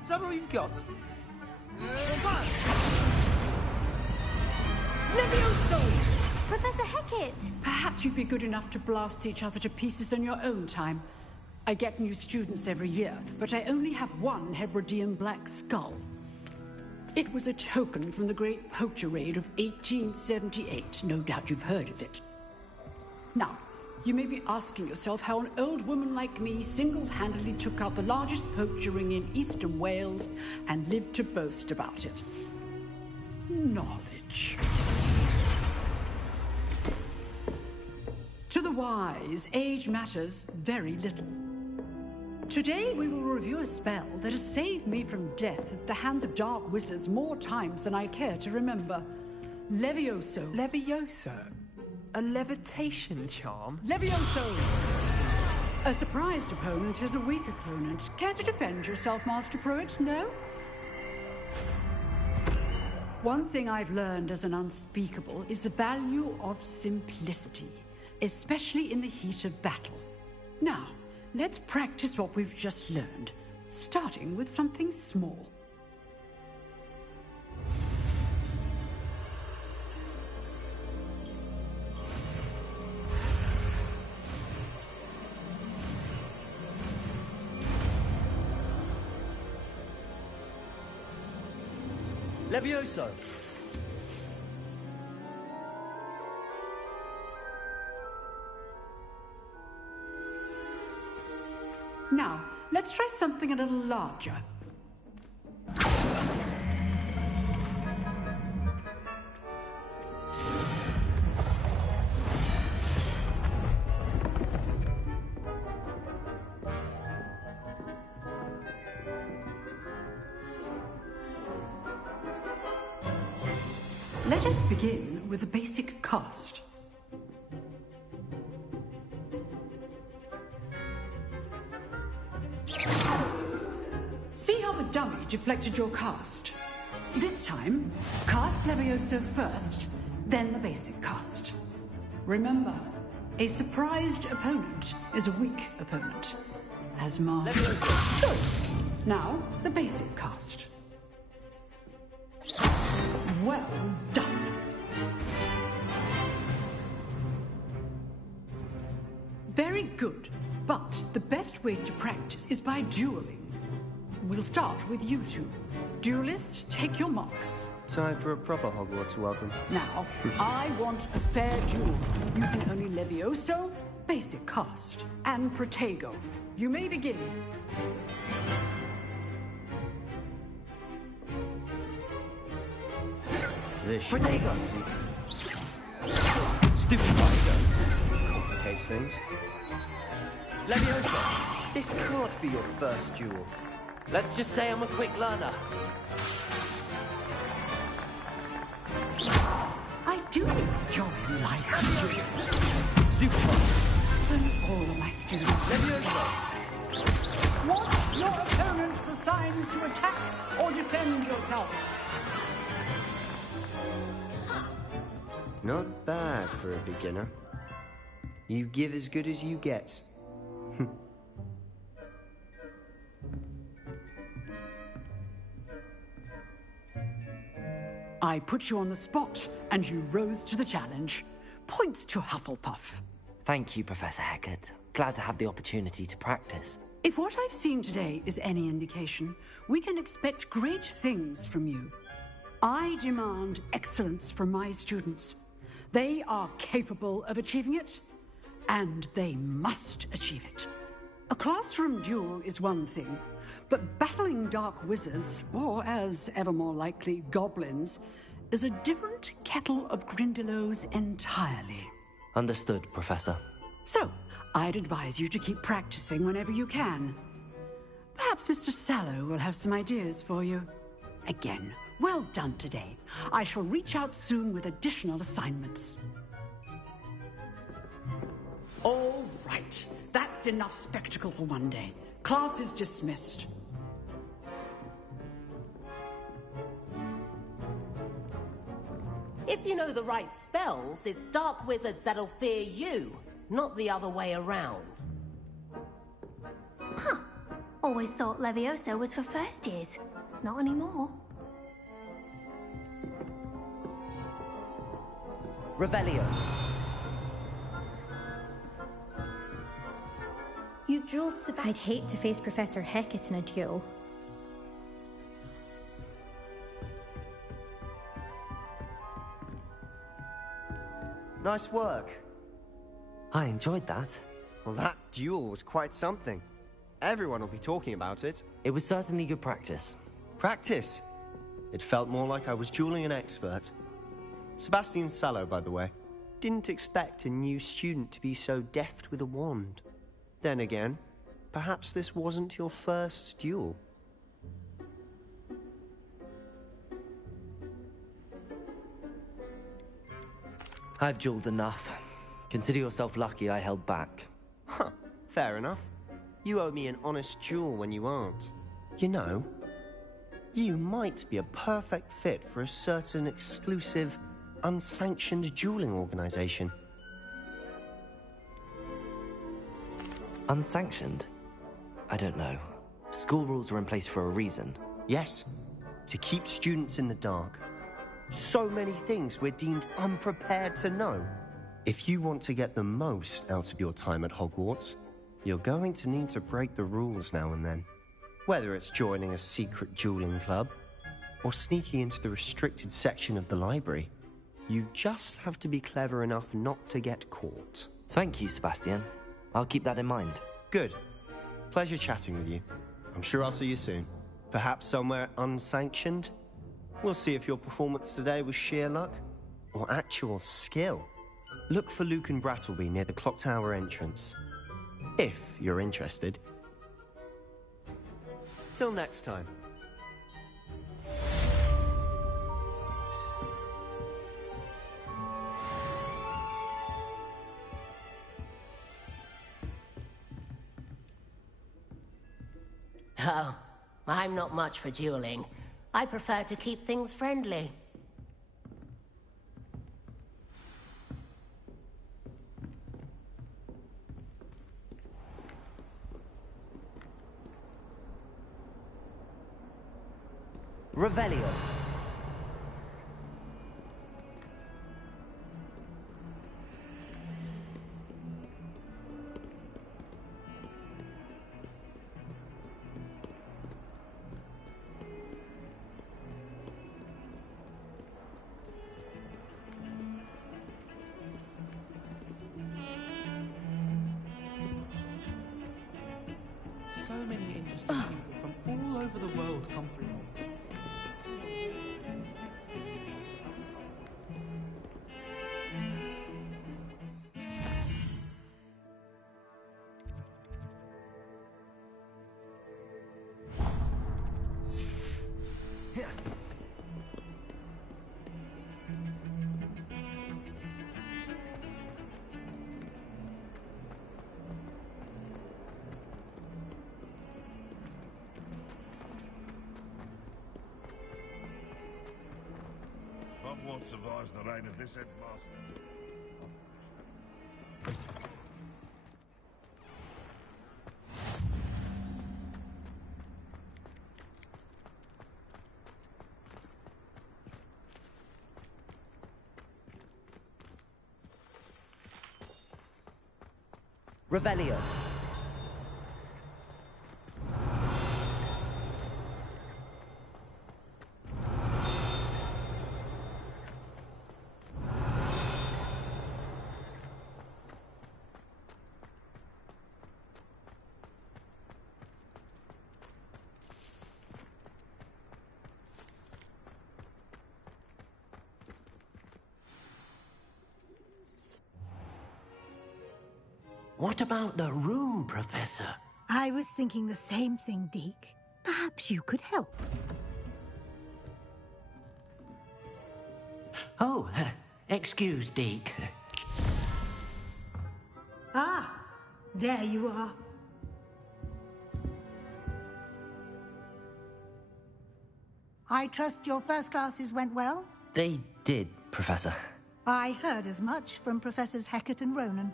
Is that all you've got? Levioso! Professor Hecat! Perhaps you'd be good enough to blast each other to pieces on your own time. I get new students every year, but I only have one Hebridean black skull. It was a token from the Great Poacher Raid of 1878. No doubt you've heard of it. Now, you may be asking yourself how an old woman like me single-handedly took out the largest poacher ring in eastern Wales and lived to boast about it. Knowledge. To the wise, age matters very little. Today we will review a spell that has saved me from death at the hands of dark wizards more times than I care to remember. Levioso. Levioso? A levitation charm? Levioso! A surprised opponent is a weak opponent. Care to defend yourself, Master Pruitt? No? One thing I've learned as an unspeakable is the value of simplicity, especially in the heat of battle. Now, let's practice what we've just learned, starting with something small. Levioso! Now, let's try something a little larger. Let us begin with the basic cast. See how the dummy deflected your cast? This time, cast Levioso first, then the basic cast. Remember, a surprised opponent is a weak opponent, as Master. Now, the basic cast. Well done. Very good, but the best way to practice is by dueling. We'll start with you two. Duelists, take your marks. Time for a proper Hogwarts welcome. Now, I want a fair duel, using only Levioso, basic cast, and Protego. You may begin. This should be easy. Stupefied. Complicates things. Leviosa, this can't be your first duel. Let's just say I'm a quick learner. I do enjoy life. Stupefied. Listen, all my students. Watch your opponent for signs to attack or defend yourself. Not bad for a beginner. You give as good as you get. I put you on the spot, and you rose to the challenge. Points to Hufflepuff. Thank you, Professor Hecat. Glad to have the opportunity to practice. If what I've seen today is any indication, we can expect great things from you. I demand excellence from my students. They are capable of achieving it, and they must achieve it. A classroom duel is one thing, but battling dark wizards, or as ever more likely, goblins, is a different kettle of Grindylows entirely. Understood, Professor. So, I'd advise you to keep practicing whenever you can. Perhaps Mr. Sallow will have some ideas for you. Again, well done today. I shall reach out soon with additional assignments. All right. That's enough spectacle for one day. Class is dismissed. If you know the right spells, it's dark wizards that'll fear you, not the other way around. Huh. Always thought Levioso was for first years. Not anymore. Revelio. You drilled Sebastian. I'd hate to face Professor Hecat in a duel. Nice work. I enjoyed that. Well, that duel was quite something. Everyone will be talking about it. It was certainly good practice. Practice? It felt more like I was dueling an expert. Sebastian Sallow, by the way. Didn't expect a new student to be so deft with a wand. Then again, perhaps this wasn't your first duel. I've dueled enough. Consider yourself lucky I held back. Huh, fair enough. You owe me an honest duel when you aren't. You know, you might be a perfect fit for a certain exclusive, unsanctioned dueling organization. Unsanctioned? I don't know. School rules are in place for a reason. Yes, to keep students in the dark. So many things we're deemed unprepared to know. If you want to get the most out of your time at Hogwarts, you're going to need to break the rules now and then. Whether it's joining a secret dueling club, or sneaking into the restricted section of the library, you just have to be clever enough not to get caught. Thank you, Sebastian. I'll keep that in mind. Good. Pleasure chatting with you. I'm sure I'll see you soon. Perhaps somewhere unsanctioned? We'll see if your performance today was sheer luck or actual skill. Look for Luke and Brattleby near the clock tower entrance. If you're interested. Till next time. Oh, I'm not much for dueling. I prefer to keep things friendly. Revelio. So many interesting people from all over the world come through. What survives the reign of this headmaster? Revelio. What about the room, Professor? I was thinking the same thing, Deke. Perhaps you could help. Oh, excuse, Deke. Ah, there you are. I trust your first classes went well? They did, Professor. I heard as much from Professors Hecat and Ronan.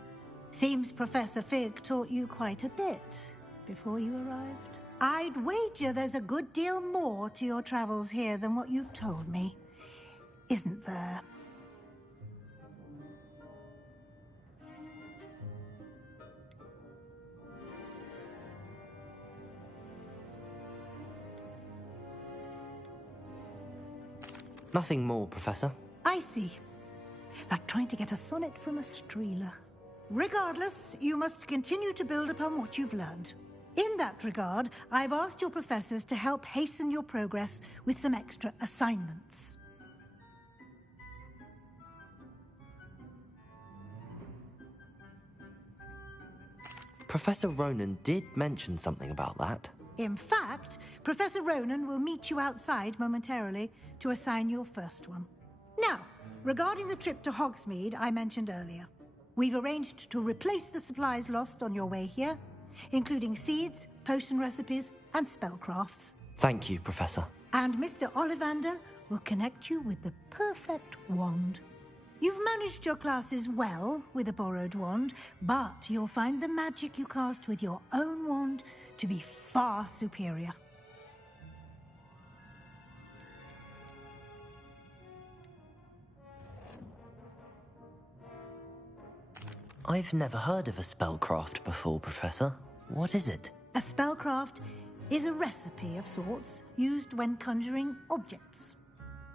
Seems Professor Fig taught you quite a bit before you arrived. I'd wager there's a good deal more to your travels here than what you've told me. Isn't there? Nothing more, Professor. I see. Like trying to get a sonnet from a streeler. Regardless, you must continue to build upon what you've learned. In that regard, I've asked your professors to help hasten your progress with some extra assignments. Professor Ronan did mention something about that. In fact, Professor Ronan will meet you outside momentarily to assign your first one. Now, regarding the trip to Hogsmeade I mentioned earlier, we've arranged to replace the supplies lost on your way here, including seeds, potion recipes, and spellcrafts. Thank you, Professor. And Mr. Ollivander will connect you with the perfect wand. You've managed your classes well with a borrowed wand, but you'll find the magic you cast with your own wand to be far superior. I've never heard of a spellcraft before, Professor. What is it? A spellcraft is a recipe of sorts used when conjuring objects.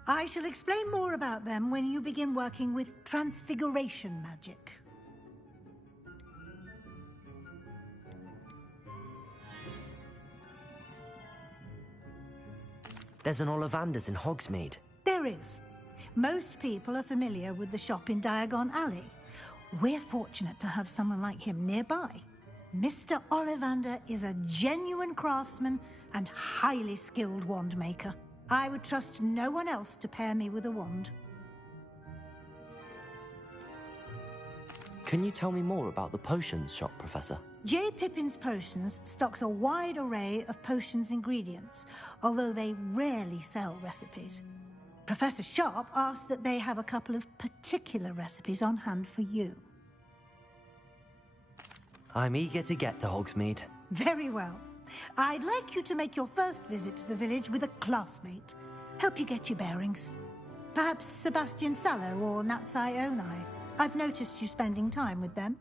I shall explain more about them when you begin working with transfiguration magic. There's an Ollivander's in Hogsmeade. There is. Most people are familiar with the shop in Diagon Alley. We're fortunate to have someone like him nearby. Mr. Ollivander is a genuine craftsman and highly skilled wand maker. I would trust no one else to pair me with a wand. Can you tell me more about the potions shop, Professor? J. Pippin's Potions stocks a wide array of potions ingredients, although they rarely sell recipes. Professor Sharp asked that they have a couple of particular recipes on hand for you. I'm eager to get to Hogsmeade. Very well. I'd like you to make your first visit to the village with a classmate. Help you get your bearings. Perhaps Sebastian Sallow or Natsai Onai. I've noticed you spending time with them.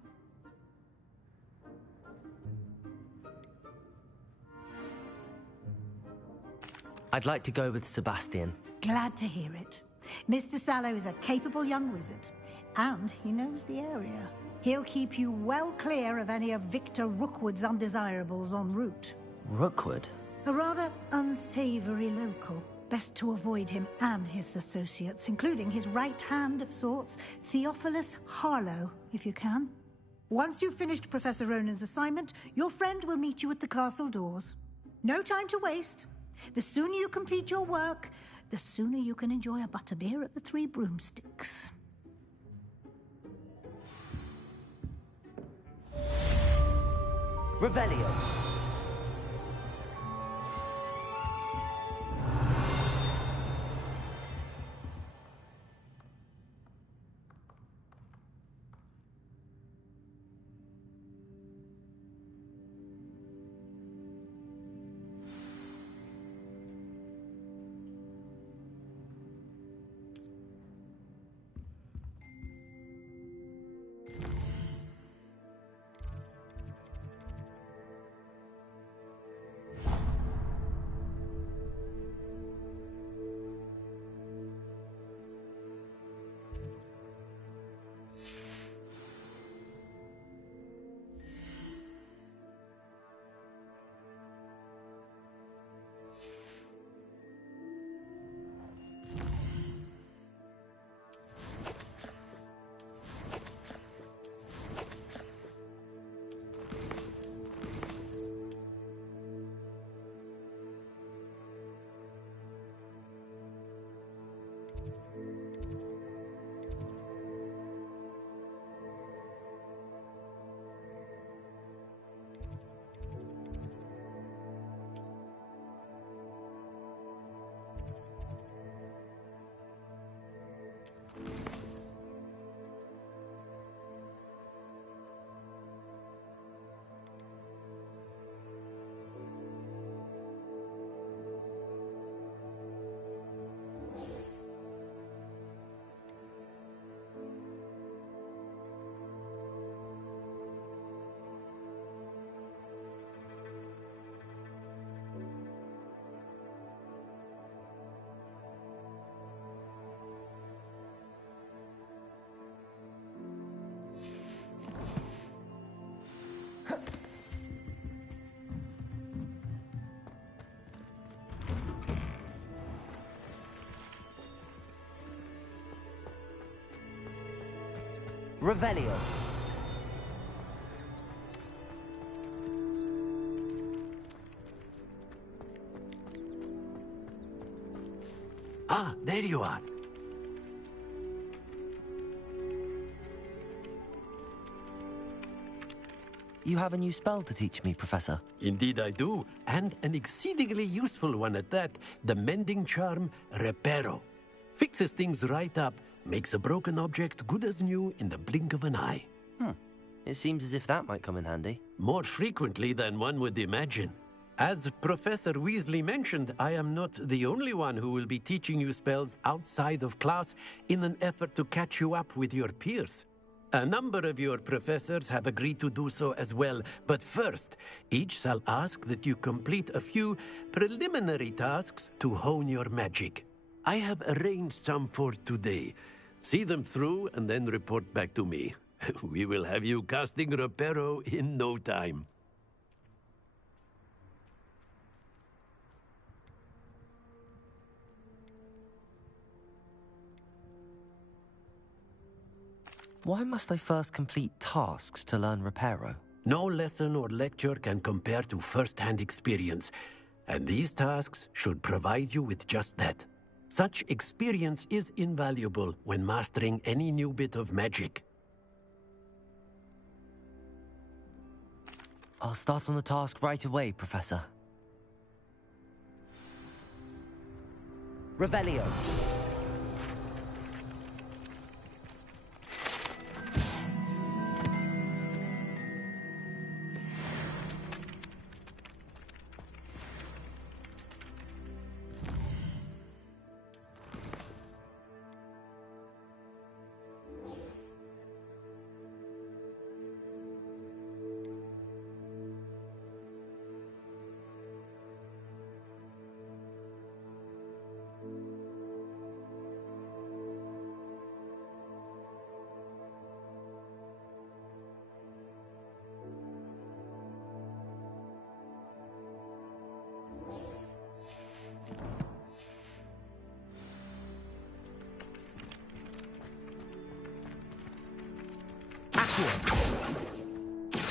I'd like to go with Sebastian. Glad to hear it. Mr. Sallow is a capable young wizard, and he knows the area. He'll keep you well clear of any of Victor Rookwood's undesirables en route. Rookwood? A rather unsavory local. Best to avoid him and his associates, including his right hand of sorts, Theophilus Harlow, if you can. Once you've finished Professor Ronan's assignment, your friend will meet you at the castle doors. No time to waste. The sooner you complete your work, the sooner you can enjoy a butterbeer at the Three Broomsticks. Revelio. Revelio. Ah, there you are. You have a new spell to teach me, Professor. Indeed I do, and an exceedingly useful one at that. The mending charm, Reparo. Fixes things right up, makes a broken object good as new in the blink of an eye. It seems as if that might come in handy. More frequently than one would imagine. As Professor Weasley mentioned, I am not the only one who will be teaching you spells outside of class in an effort to catch you up with your peers. A number of your professors have agreed to do so as well, but first, each shall ask that you complete a few preliminary tasks to hone your magic. I have arranged some for today. See them through and then report back to me. We will have you casting Reparo in no time. Why must I first complete tasks to learn Reparo? No lesson or lecture can compare to first-hand experience, and these tasks should provide you with just that. Such experience is invaluable when mastering any new bit of magic. I'll start on the task right away, Professor. Revelio.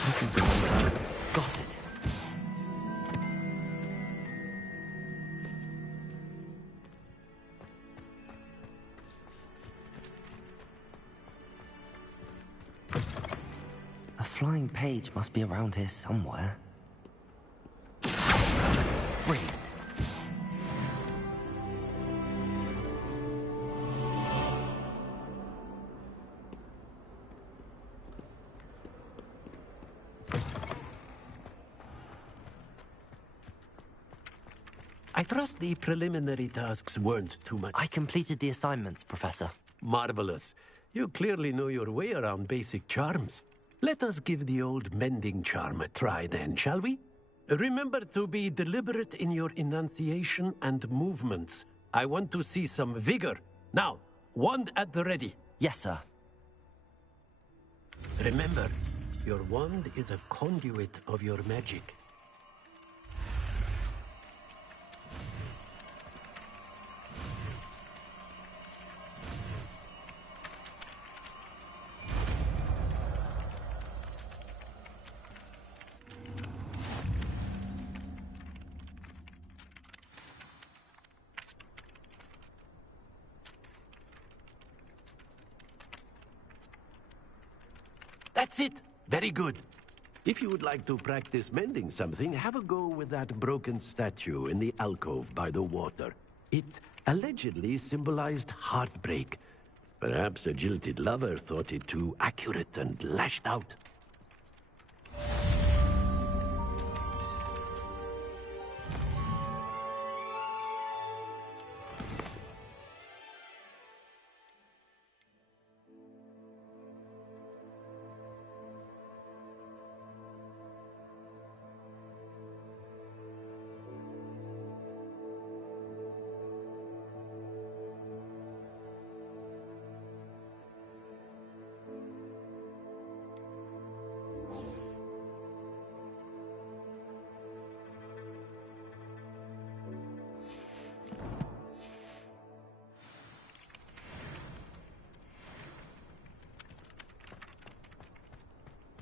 This is the one. Got it. A flying page must be around here somewhere. Brilliant. I trust the preliminary tasks weren't too much. I completed the assignments, Professor. Marvelous. You clearly know your way around basic charms. Let us give the old mending charm a try then, shall we? Remember to be deliberate in your enunciation and movements. I want to see some vigor. Now, wand at the ready. Yes, sir. Remember, your wand is a conduit of your magic. That's it. Very good. If you would like to practice mending something, have a go with that broken statue in the alcove by the water. It allegedly symbolized heartbreak. Perhaps a jilted lover thought it too accurate and lashed out.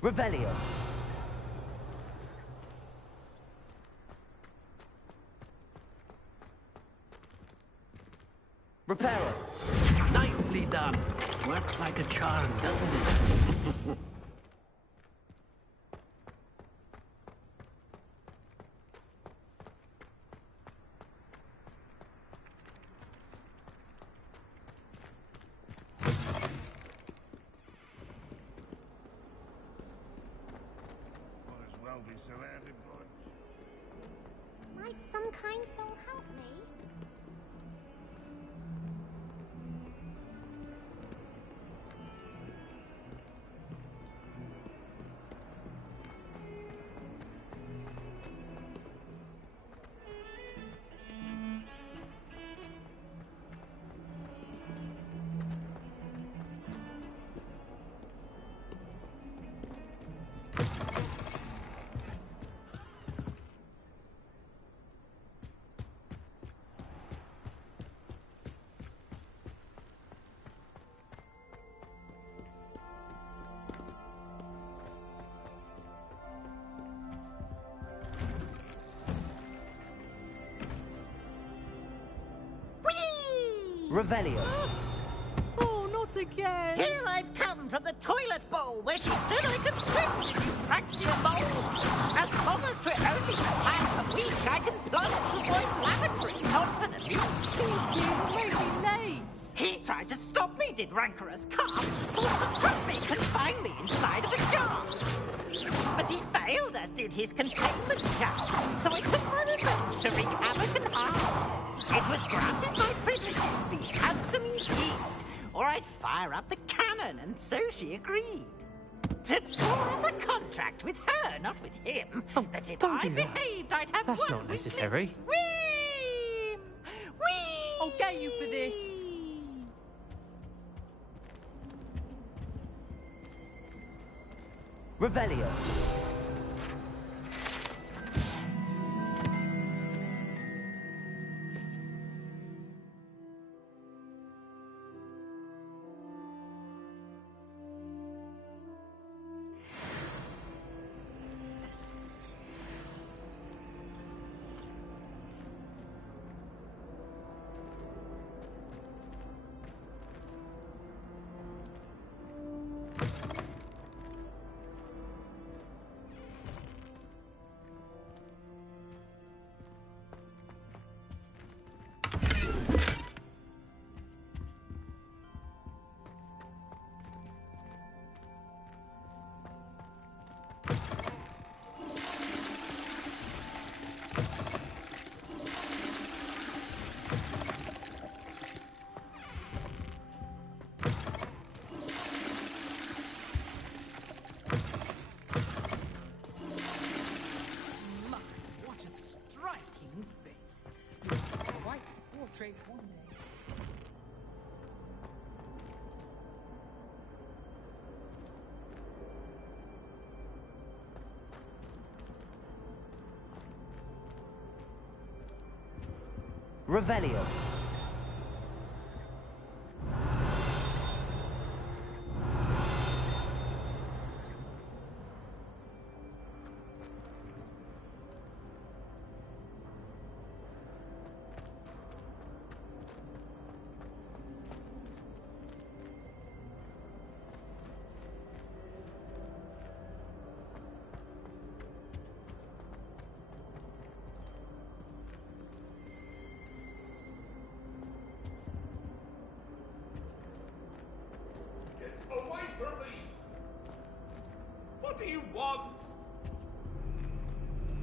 Revelio. Reparo. Nicely done. Works like a charm, doesn't it? Might as well be surrounded by... Might some kind soul help me? Revelio. Oh, not again! Here I've come from the toilet bowl where she said I could swim. Praxia bowl. As long as we're only for half a week, I can plunge the boy's lavatory, not for the meat. He's really late. He tried to stop me, did rancorous calf. Sought to trap me, confine me inside of a jar. But he failed, as did his containment jar. So I took my revenge to wreak havoc and harm. It was granted my privileges be handsome indeed, or I'd fire up the cannon, and so she agreed. To draw up a contract with her, not with him, that if I behaved, I'd have That's one not necessary. Whee! Whee! I'll get you for this. Revelio. What a striking face. You'll have a white portrait one day. Revelio. Away from me! What do you want?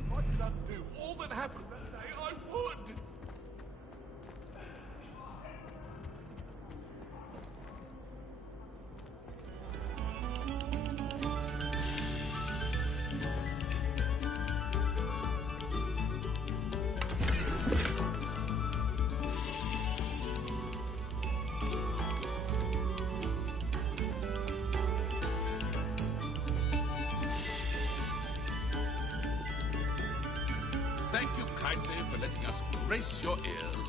If I could undo all that happened that day, I would! Thank you kindly for letting us grace your ears.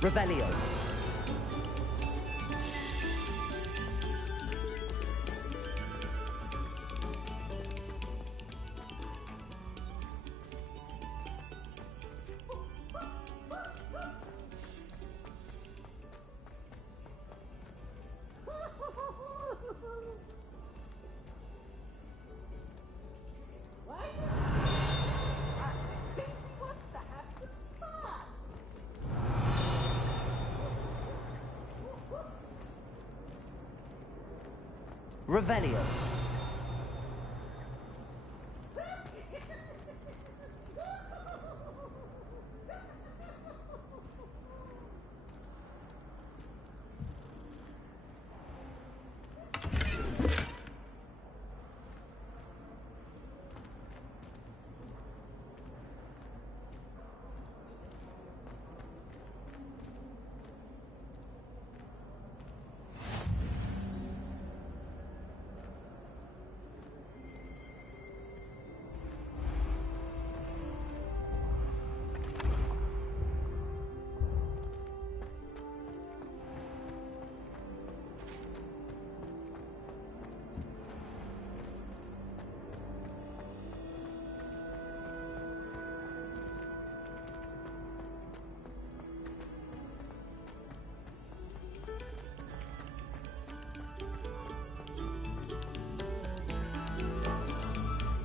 Revelio. Revelio.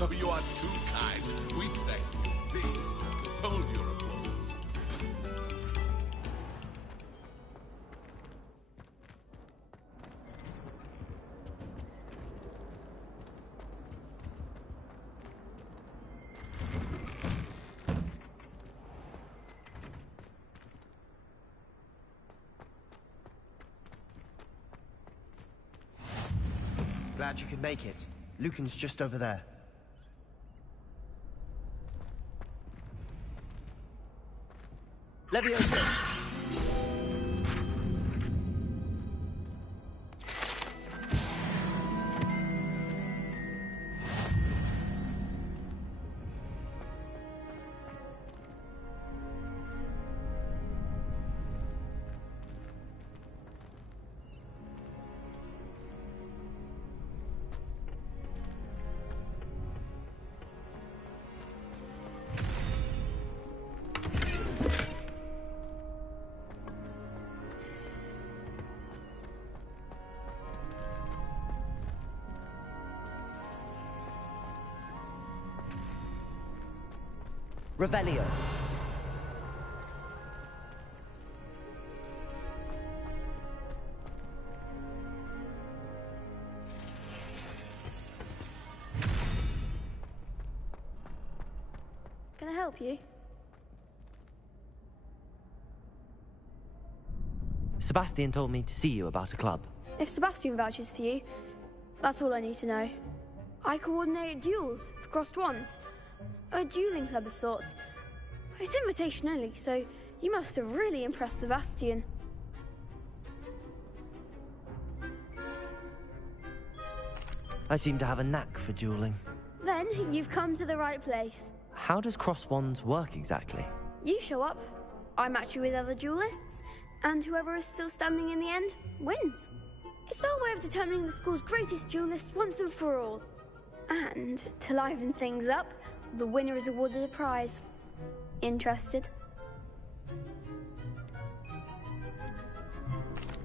Oh, you are too kind. We thank you. Please, hold your applause. Glad you could make it. Lucan's just over there. Leviosa! Revelio. Can I help you? Sebastian told me to see you about a club. If Sebastian vouches for you, that's all I need to know. I coordinate duels for crossed wands. A dueling club of sorts. It's invitation only, so you must have really impressed Sebastian. I seem to have a knack for dueling. Then you've come to the right place. How does cross wands work exactly? You show up, I match you with other duelists, and whoever is still standing in the end wins. It's our way of determining the school's greatest duelist once and for all. And to liven things up, the winner is awarded a prize. Interested?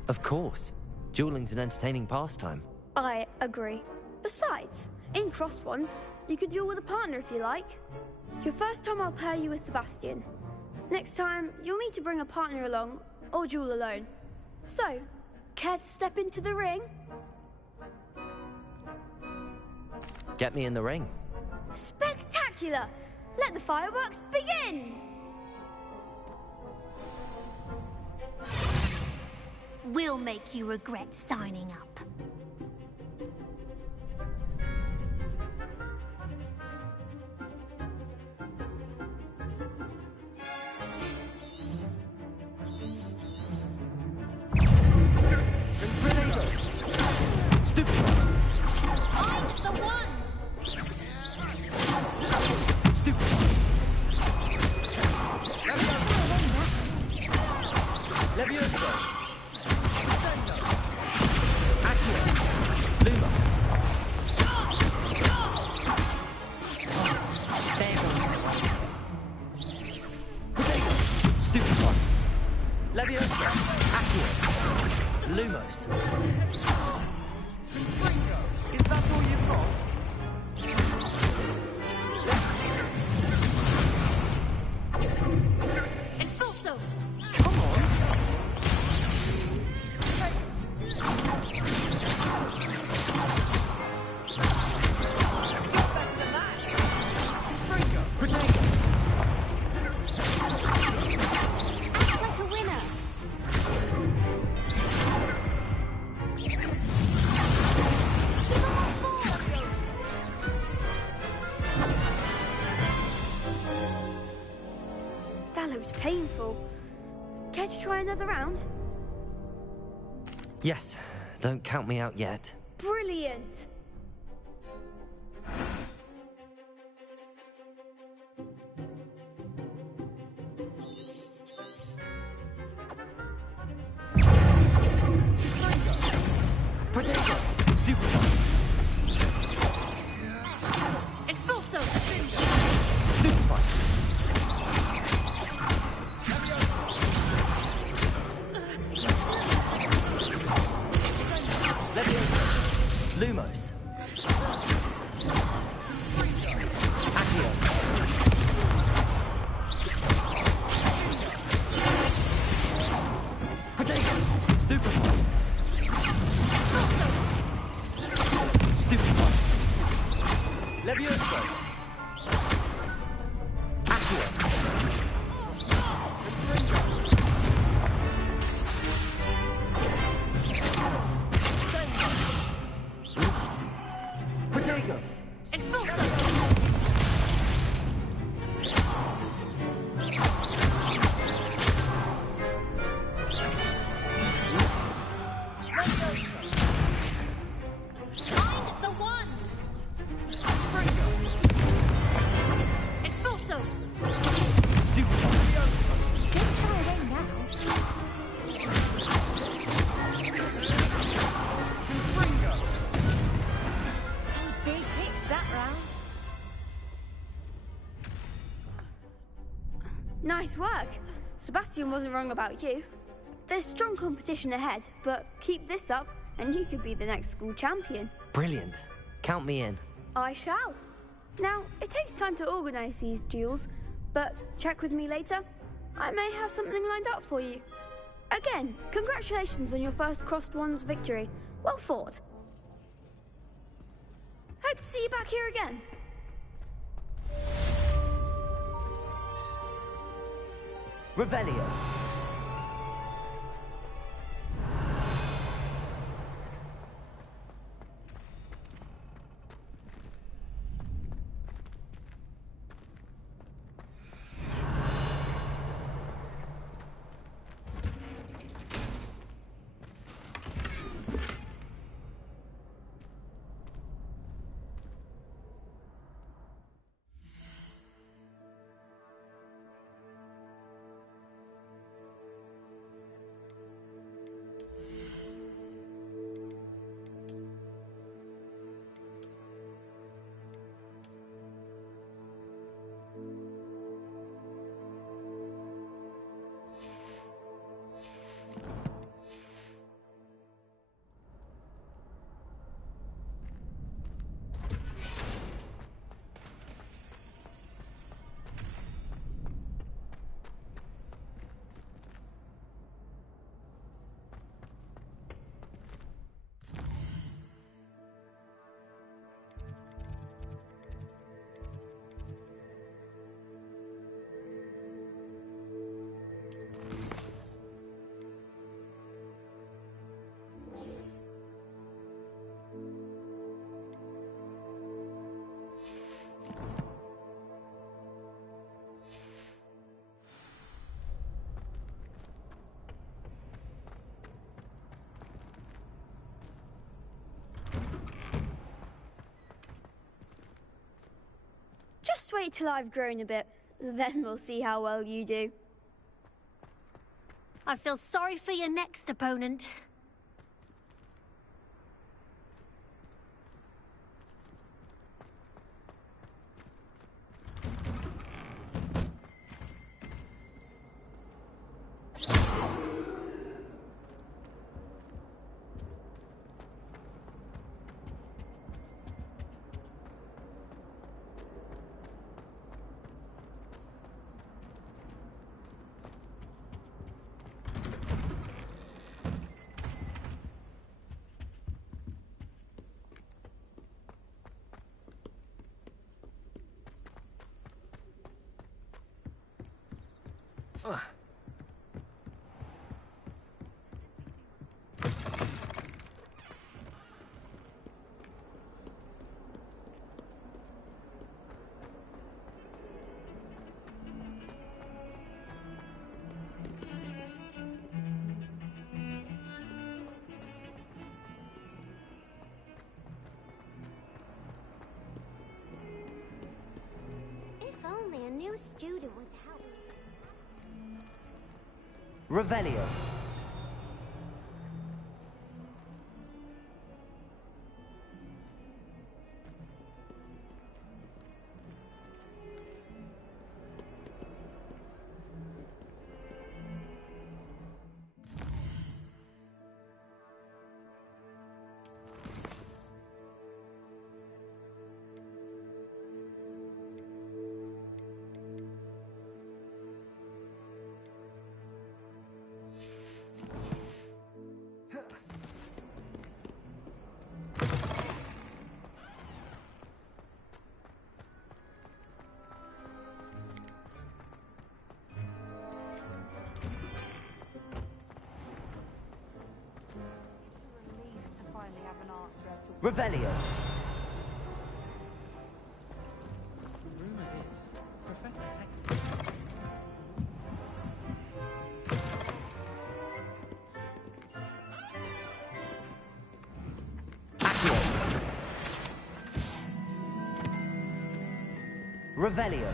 Of course. Dueling's an entertaining pastime. I agree. Besides, in crossed ones, you could duel with a partner if you like. Your first time I'll pair you with Sebastian. Next time, you'll need to bring a partner along, or duel alone. So, care to step into the ring? Get me in the ring. Spectacular! Let the fireworks begin! We'll make you regret signing up. Stupid! I'm the one! Stupid! Levioso! Accio! Lumos! Protego! Stupefy! Levioso! Accio! Lumos! Is that all you've got? Expulso! Come on! Protego! Act like a winner. That looks painful. Care to try another round? Yes, don't count me out yet. Brilliant! Protego! Stupefy! Expulso! Stupefy! Levioso! Lumos! Accio! Protego! Stupefy! Stupefy! Levioso! Accio! Protego! Find the one! Expulso! Stupefy! Don't shy away now. Some big hits that round. Nice work. Sebastian wasn't wrong about you. There's strong competition ahead, but keep this up and you could be the next school champion. Brilliant. Count me in. I shall. Now, it takes time to organise these duels, but check with me later. I may have something lined up for you. Again, congratulations on your first Crossed Ones victory. Well fought. Hope to see you back here again. Revelio. Just wait till I've grown a bit, then we'll see how well you do. I feel sorry for your next opponent. If only a new student would help. Revelio. Revelio. Rumor is, Professor Heck... Revelio.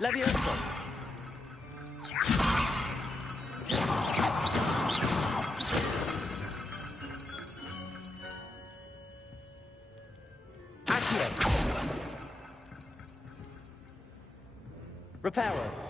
Levioso. Accio. Reparo.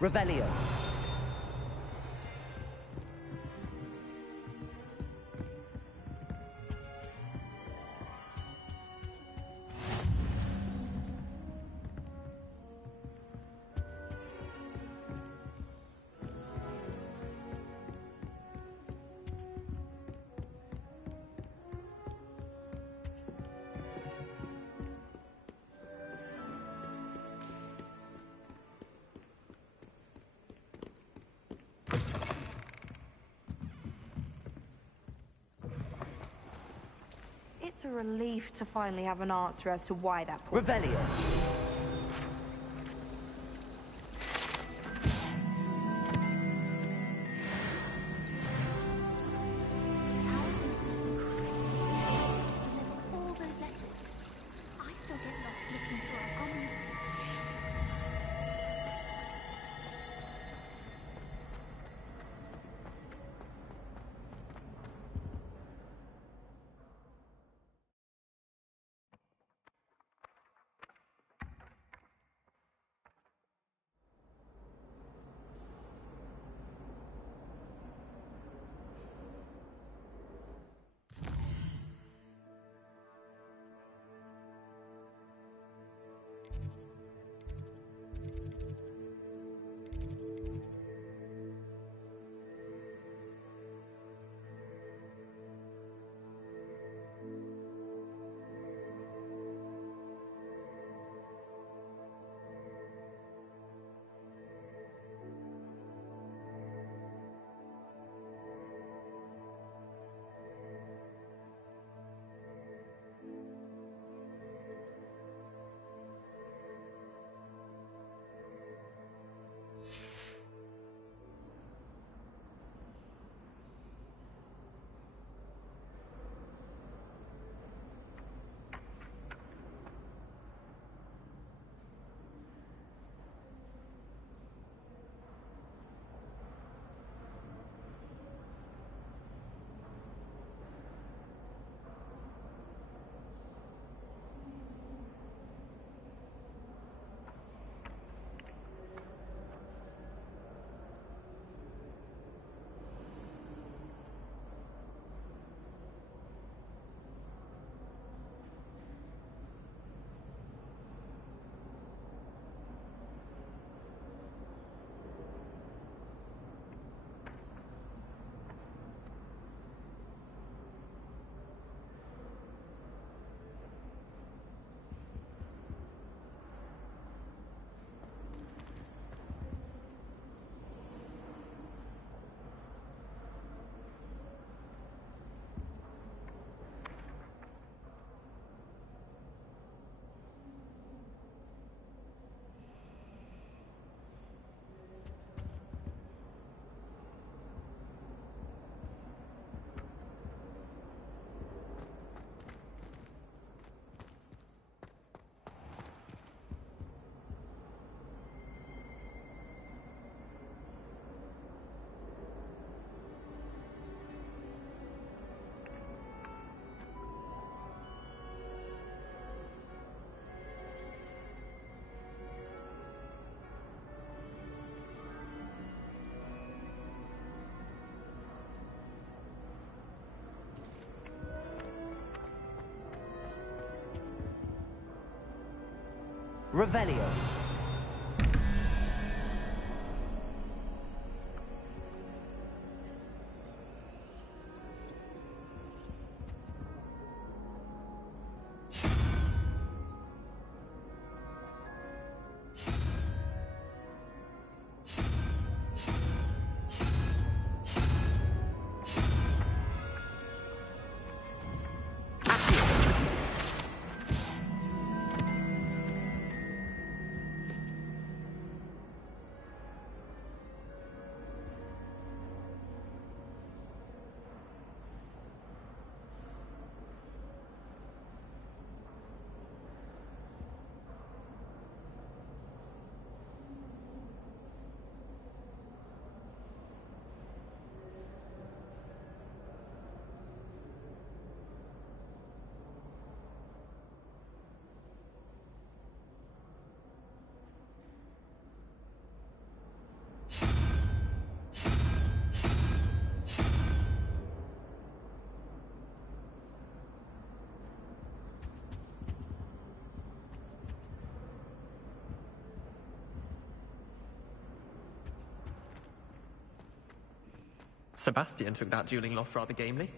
Revelio. It's a relief to finally have an answer as to why that poor... Revelio. All those letters. I still get lost looking for a common... Revelio. Sebastian took that dueling loss rather gamely.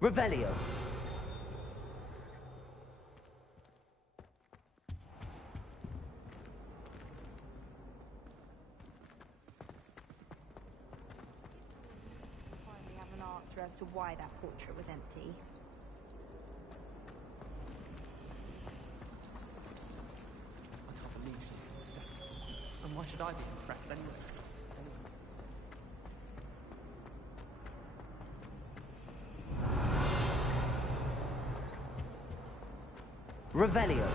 Revelio. Finally have an answer as to why that portrait was empty. I can't believe she's so successful. And why should I be impressed anyway? Revelio.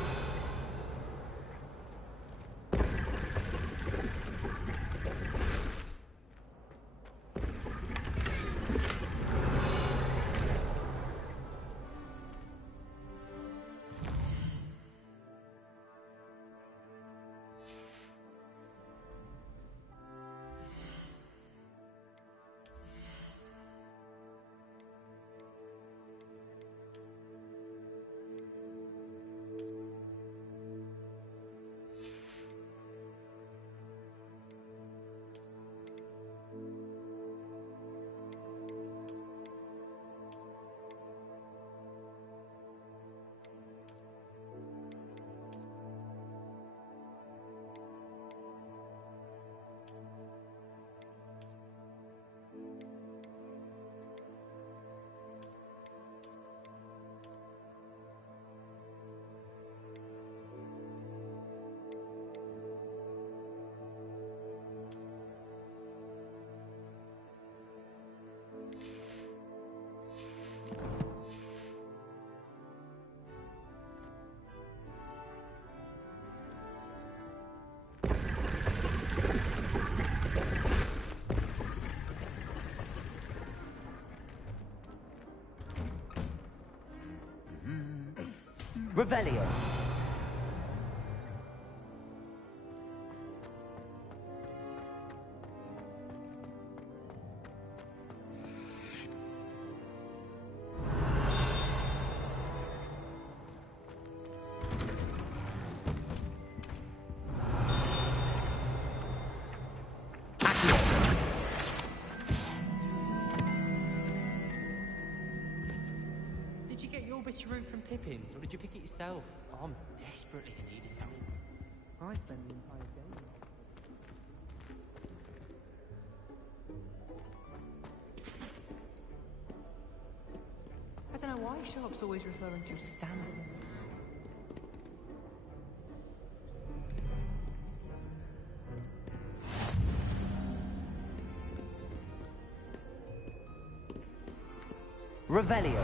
Revelio. Did you get your Room from Pippin's, or did you pick it yourself? Oh, I'm desperately in need of something. I spent the entire day. I don't know why Sharp's always referring to standing. Revelio.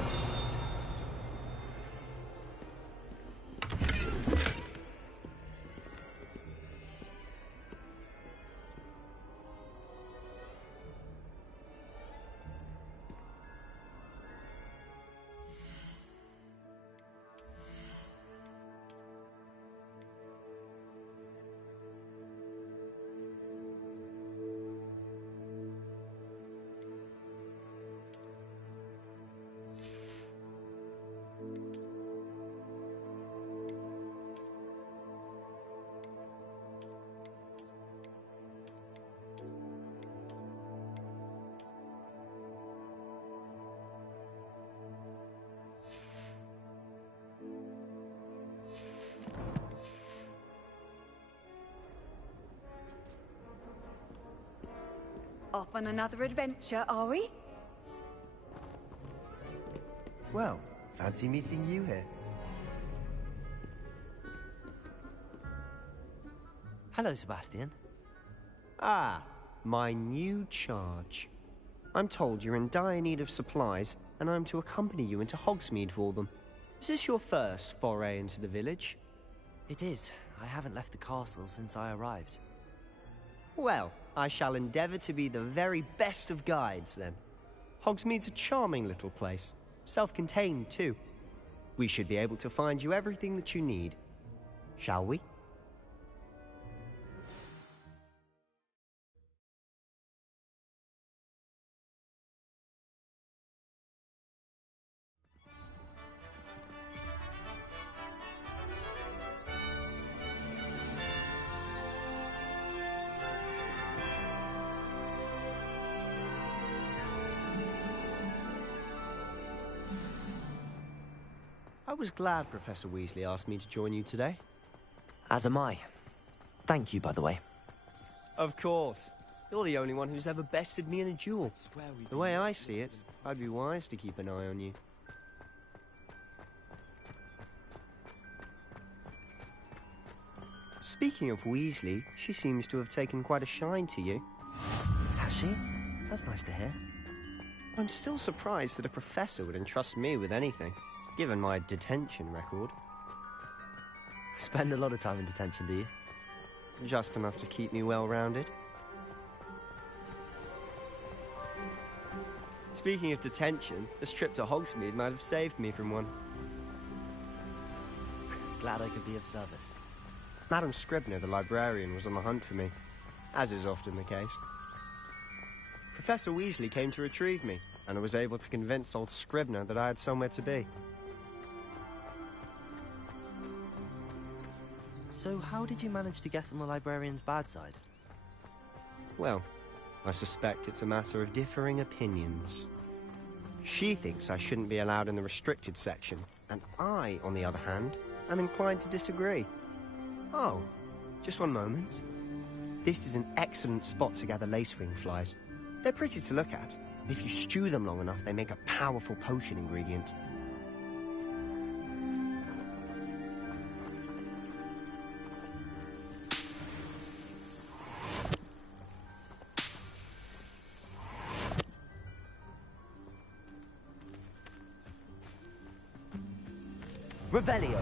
Off on another adventure, are we? Well, fancy meeting you here. Hello, Sebastian. Ah, my new charge. I'm told you're in dire need of supplies, and I'm to accompany you into Hogsmeade for them. Is this your first foray into the village? It is. I haven't left the castle since I arrived. Well, I shall endeavour to be the very best of guides, then. Hogsmeade's a charming little place. Self-contained, too. We should be able to find you everything that you need. Shall we? I was glad Professor Weasley asked me to join you today. As am I. Thank you, by the way. Of course. You're the only one who's ever bested me in a duel. The way I see it, I'd be wise to keep an eye on you. Speaking of Weasley, she seems to have taken quite a shine to you. Has she? That's nice to hear. I'm still surprised that a professor would entrust me with anything, given my detention record. Spend a lot of time in detention, do you? Just enough to keep me well-rounded. Speaking of detention, this trip to Hogsmeade might have saved me from one. Glad I could be of service. Madam Scribner, the librarian, was on the hunt for me, as is often the case. Professor Weasley came to retrieve me, and I was able to convince old Scribner that I had somewhere to be. So how did you manage to get on the librarian's bad side? Well, I suspect it's a matter of differing opinions. She thinks I shouldn't be allowed in the restricted section, and I, on the other hand, am inclined to disagree. Oh, just one moment. This is an excellent spot to gather lacewing flies. They're pretty to look at. If you stew them long enough, they make a powerful potion ingredient. Revelio.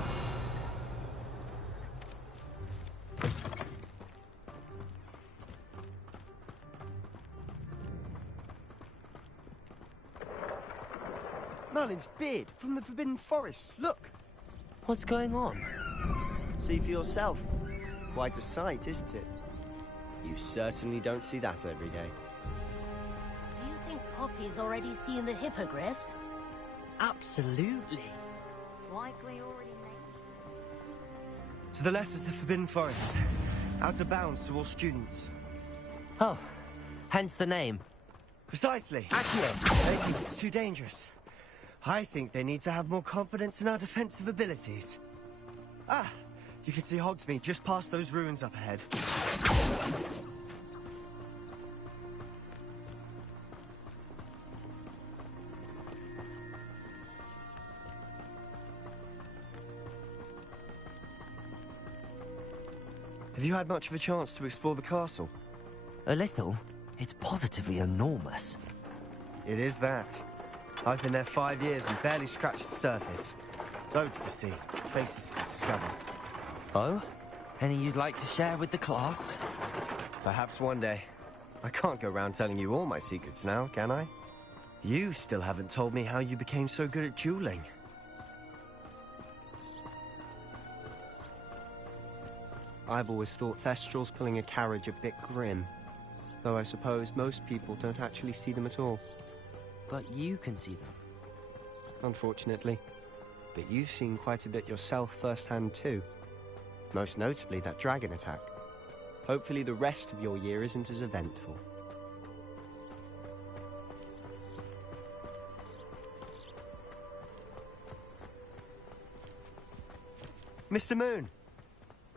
Merlin's beard from the Forbidden Forest. Look! What's going on? See for yourself. Quite a sight, isn't it? You certainly don't see that every day. Do you think Poppy's already seen the hippogriffs? Absolutely. Likely already made. To the left is the Forbidden Forest. Out of bounds to all students. Oh, hence the name. Precisely. Accio. They think it's too dangerous. I think they need to have more confidence in our defensive abilities. Ah, you can see Hogsmeade just past those ruins up ahead. Have you had much of a chance to explore the castle? A little. It's positively enormous. It is that. I've been there 5 years and barely scratched the surface. Loads to see, places to discover. Oh? Any you'd like to share with the class? Perhaps one day. I can't go around telling you all my secrets now, can I? You still haven't told me how you became so good at dueling. I've always thought Thestrals pulling a carriage a bit grim. Though I suppose most people don't actually see them at all. But you can see them. Unfortunately. But you've seen quite a bit yourself firsthand too. Most notably that dragon attack. Hopefully the rest of your year isn't as eventful. Mr. Moon!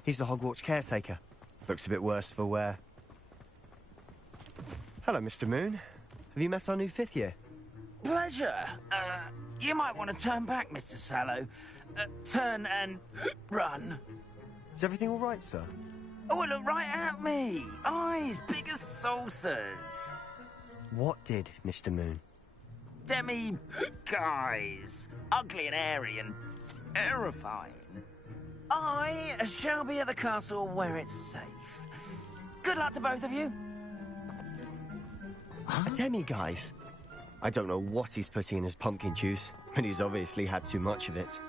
He's the Hogwarts caretaker. Looks a bit worse for wear. Hello, Mr. Moon. Have you met our new 5th year? Pleasure. You might want to turn back, Mr. Sallow. Turn and run. Is everything all right, sir? Oh, look right at me. Eyes big as saucers. What did, Mr. Moon? Guys. Ugly and airy and terrifying. I shall be at the castle where it's safe. Good luck to both of you. A demi-guise? I don't know what he's putting in his pumpkin juice, but he's obviously had too much of it.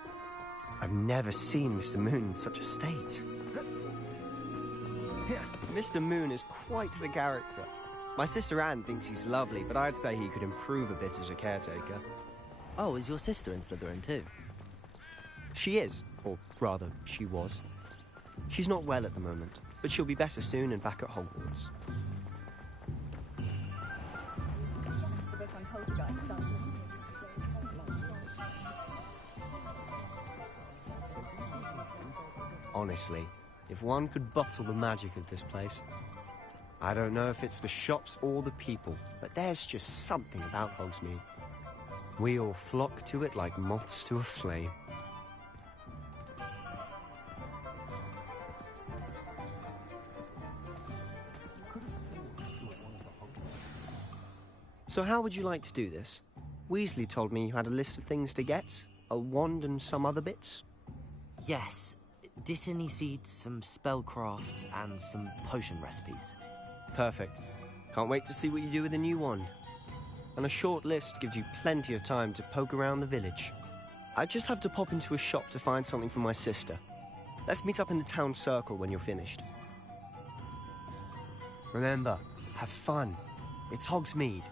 I've never seen Mr. Moon in such a state. Mr. Moon is quite the character. My sister Anne thinks he's lovely, but I'd say he could improve a bit as a caretaker. Oh, is your sister in Slytherin too? She is, or rather, she was. She's not well at the moment, but she'll be better soon and back at Hogwarts. Honestly, if one could bottle the magic of this place. I don't know if it's the shops or the people, but there's just something about Hogsmeade. We all flock to it like moths to a flame. So how would you like to do this? Weasley told me you had a list of things to get, a wand and some other bits. Yes. Dittany seeds, some spellcrafts, and some potion recipes. Perfect. Can't wait to see what you do with the new wand. And a short list gives you plenty of time to poke around the village. I just have to pop into a shop to find something for my sister. Let's meet up in the town circle when you're finished. Remember, have fun. It's Hogsmeade.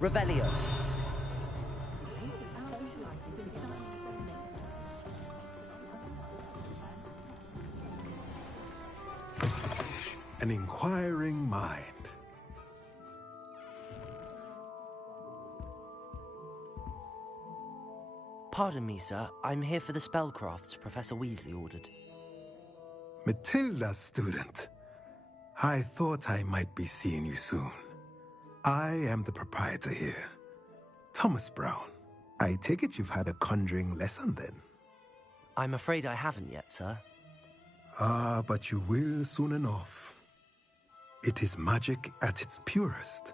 Revelio. An inquiring mind. Pardon me, sir. I'm here for the spellcrafts Professor Weasley ordered. Matilda's student. I thought I might be seeing you soon. I am the proprietor here, Thomas Brown. I take it you've had a conjuring lesson then? I'm afraid I haven't yet, sir. Ah, but you will soon enough. It is magic at its purest,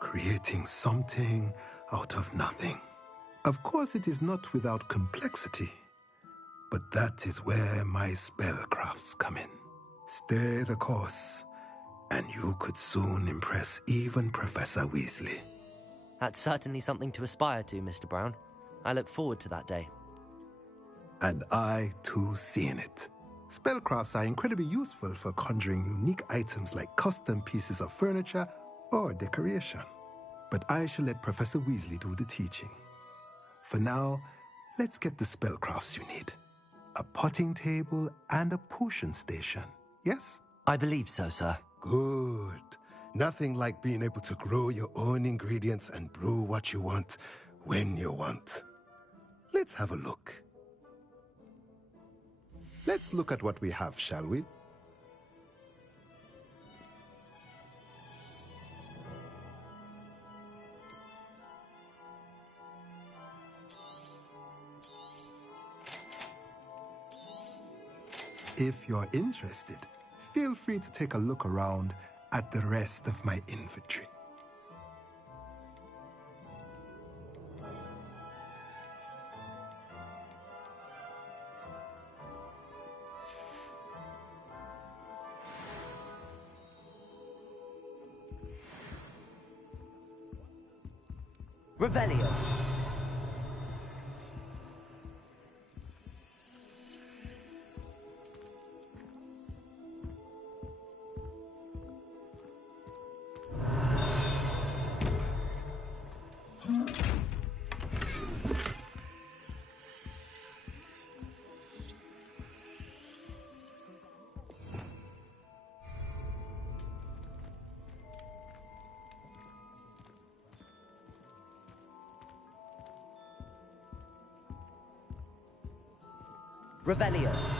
creating something out of nothing. Of course, it is not without complexity, but that is where my spellcrafts come in. Stay the course, and you could soon impress even Professor Weasley. That's certainly something to aspire to, Mr. Brown. I look forward to that day. And I, too, see in it. Spellcrafts are incredibly useful for conjuring unique items like custom pieces of furniture or decoration. But I shall let Professor Weasley do the teaching. For now, let's get the spellcrafts you need. A potting table and a potion station, yes? I believe so, sir. Good. Nothing like being able to grow your own ingredients and brew what you want when you want. Let's have a look. Let's look at what we have, shall we? If you're interested, feel free to take a look around at the rest of my inventory. Revelio. Revelio.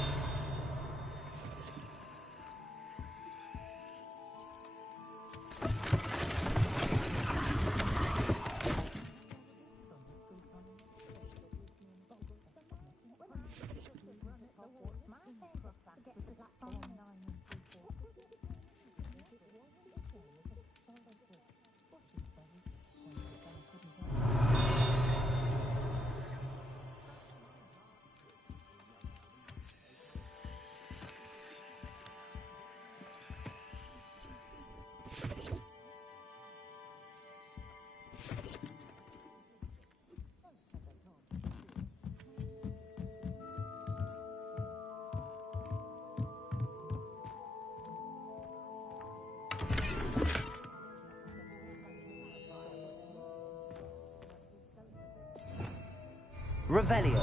Revelio.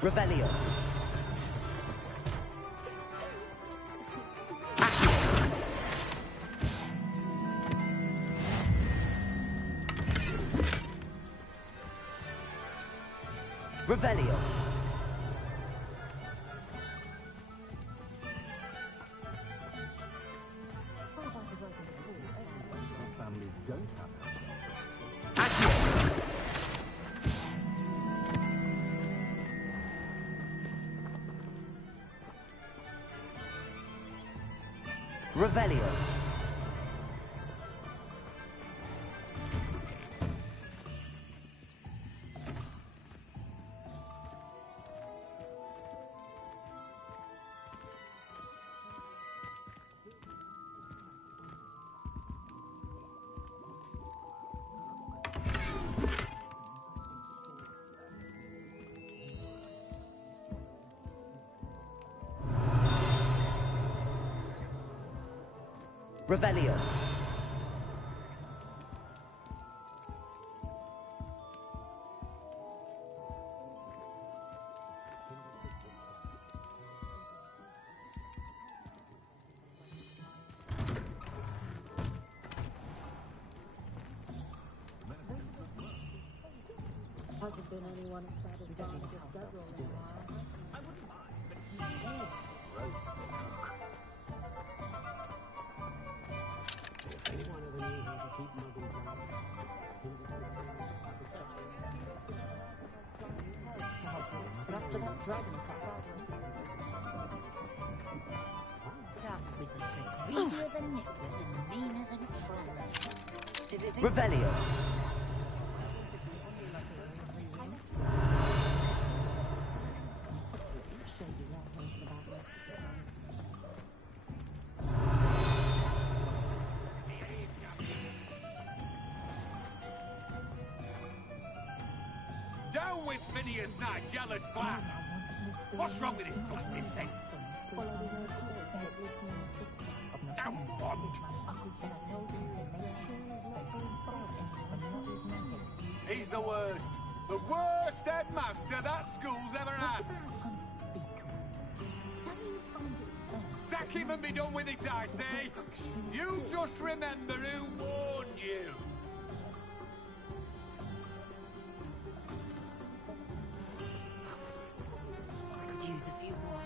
Revelio. Revelio. Families don't have Revelio. Revelio. Hasn't been anyone satisfied with several in a while. I wouldn't mind, but If anyone ever knew how to keep moving plants, after that dragon dark wizard trick, greedier than Nicholas and meaner than Troll. Revelio. Down with Phineas Knight, jealous black! What's wrong with his blasted thing? Down, Bond! He's the worst. The worst headmaster that school's ever had. Sack him and be done with it, I say. You just remember who warned you. I could use a few more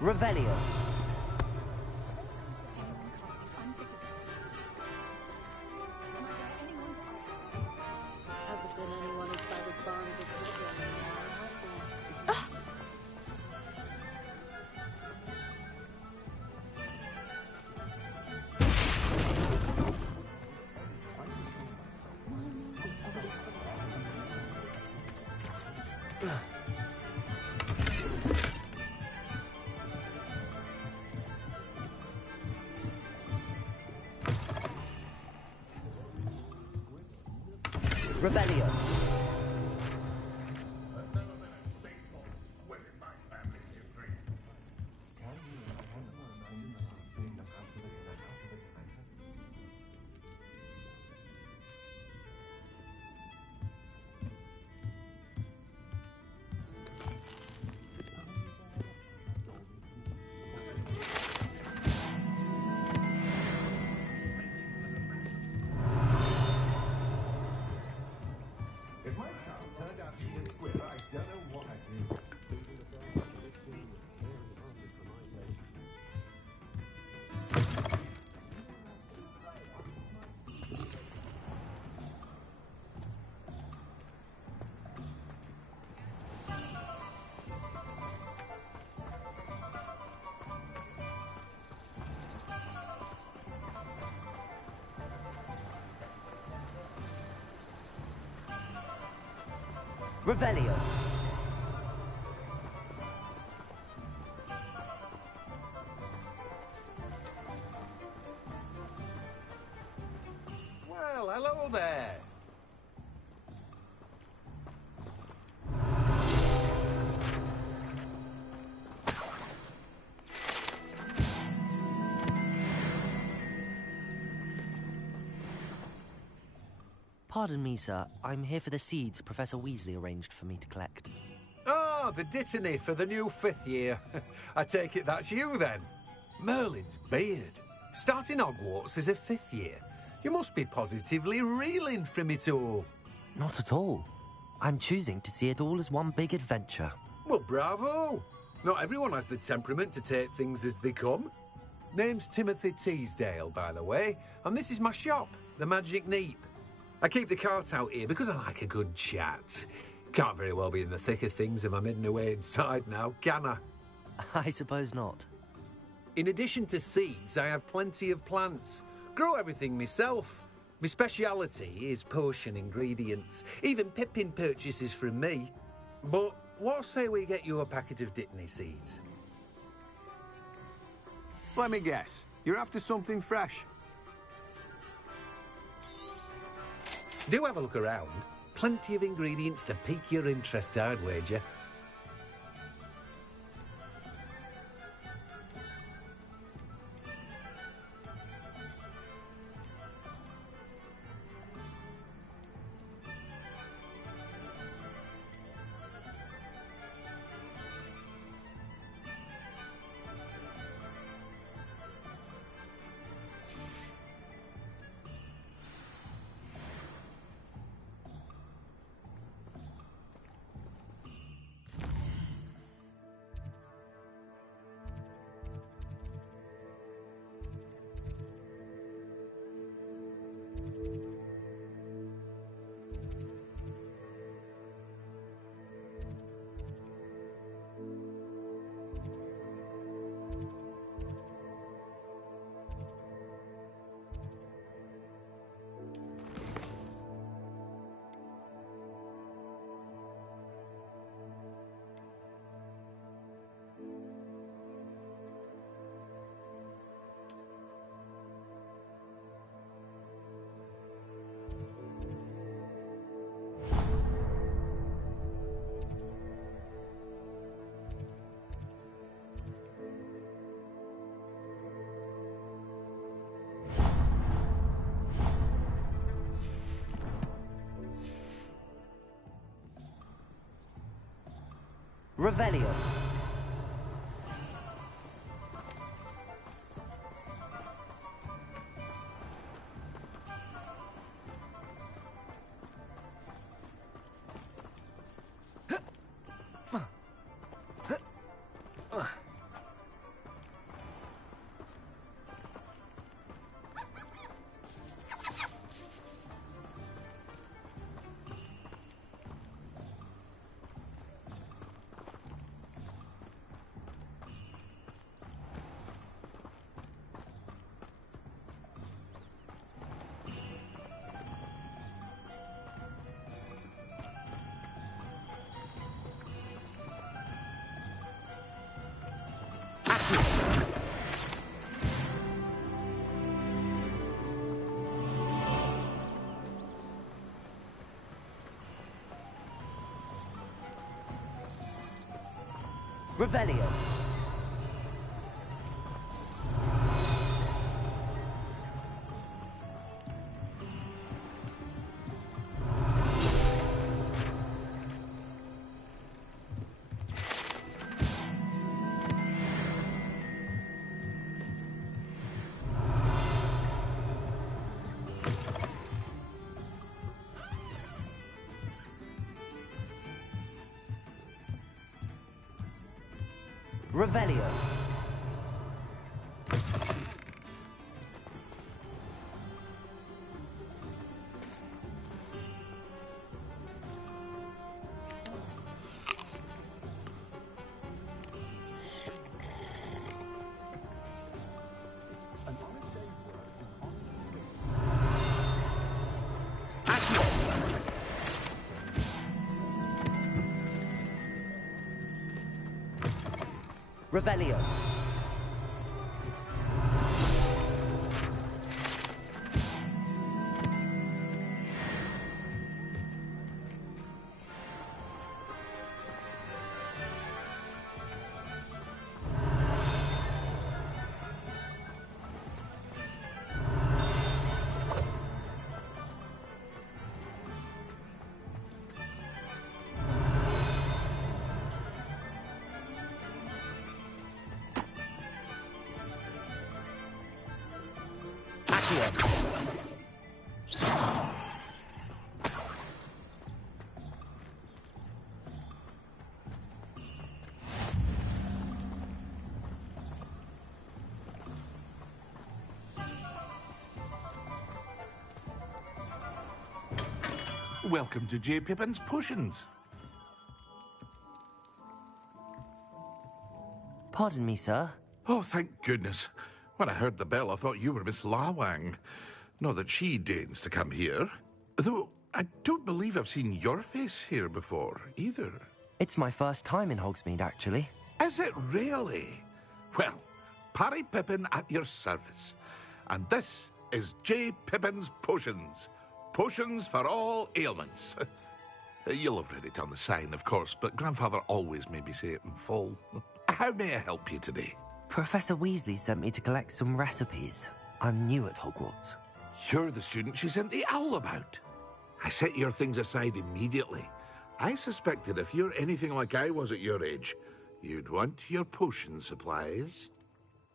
Revelio. Hasn't been anyone as bad as Barnabas Midland in a while, has there? Revelio. Revelio. Well, hello there. Pardon me, sir. I'm here for the seeds Professor Weasley arranged for me to collect. Oh, the dittany for the new 5th year. I take it that's you, then. Merlin's beard. Starting Hogwarts as a 5th year. You must be positively reeling from it all. Not at all. I'm choosing to see it all as one big adventure. Well, bravo. Not everyone has the temperament to take things as they come. Name's Timothy Teasdale, by the way, and this is my shop, the Magic Neep. I keep the cart out here because I like a good chat. Can't very well be in the thick of things if I'm hidden away inside now, can I? I suppose not. In addition to seeds, I have plenty of plants. Grow everything myself. My speciality is potion ingredients. Even Pippin purchases from me. But what say we get you a packet of Dittany seeds? Let me guess. You're after something fresh. Do have a look around. Plenty of ingredients to pique your interest, I'd wager. Revelio. Revelio. Revelio. Revelio. Welcome to J. Pippin's Potions. Pardon me, sir. Oh, thank goodness. When I heard the bell, I thought you were Miss Lawang. Not that she deigns to come here. Though, I don't believe I've seen your face here before, either. It's my first time in Hogsmeade, actually. Is it really? Well, Parry Pippin at your service. And this is J. Pippin's Potions. Potions for all ailments. You'll have read it on the sign, of course, but Grandfather always made me say it in full. How may I help you today? Professor Weasley sent me to collect some recipes. I'm new at Hogwarts. You're the student she sent the owl about. I set your things aside immediately. I suspected if you're anything like I was at your age, you'd want your potion supplies.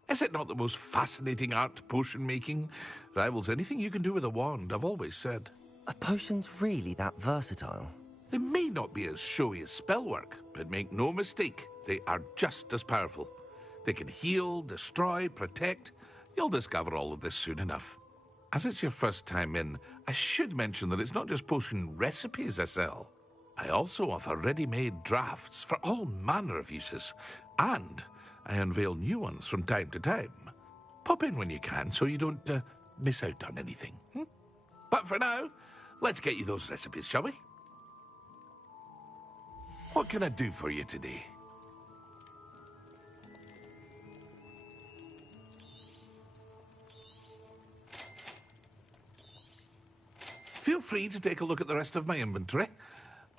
Is it not the most fascinating art, potion making? Rivals anything you can do with a wand, I've always said. Are potions really that versatile? They may not be as showy as spellwork, but make no mistake, they are just as powerful. They can heal, destroy, protect. You'll discover all of this soon enough. As it's your first time in, I should mention that it's not just potion recipes I sell. I also offer ready-made drafts for all manner of uses, and I unveil new ones from time to time. Pop in when you can so you don't miss out on anything. But for now, let's get you those recipes, shall we? What can I do for you today? Feel free to take a look at the rest of my inventory,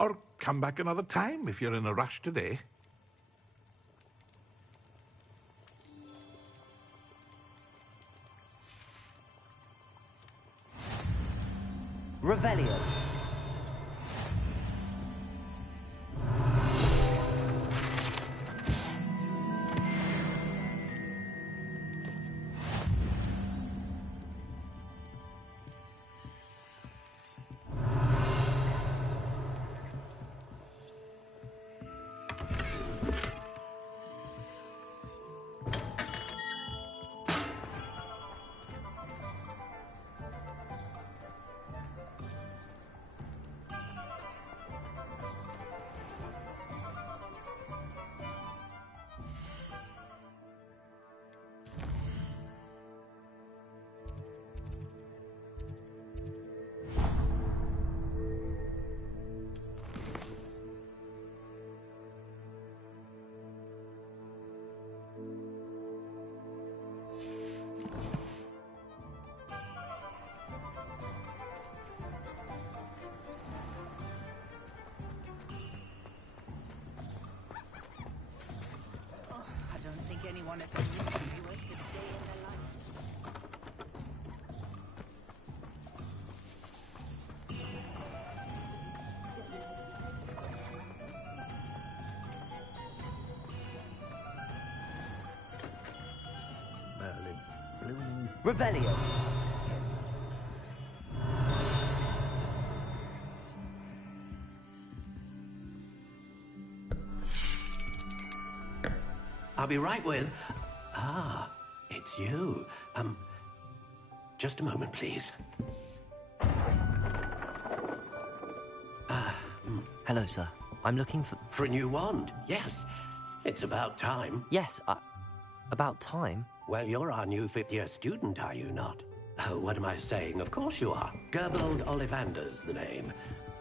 or come back another time if you're in a rush today. Revelio. Anyone at the Legacy wasted a day in their life. Merlin, blooming. Revelio. I'll be right with... Ah, it's you. Just a moment, please. Hello, sir. I'm looking for... For a new wand, yes. It's about time. Yes, about time? Well, you're our new fifth-year student, are you not? Oh, what am I saying? Of course you are. Gerbold Ollivander's the name.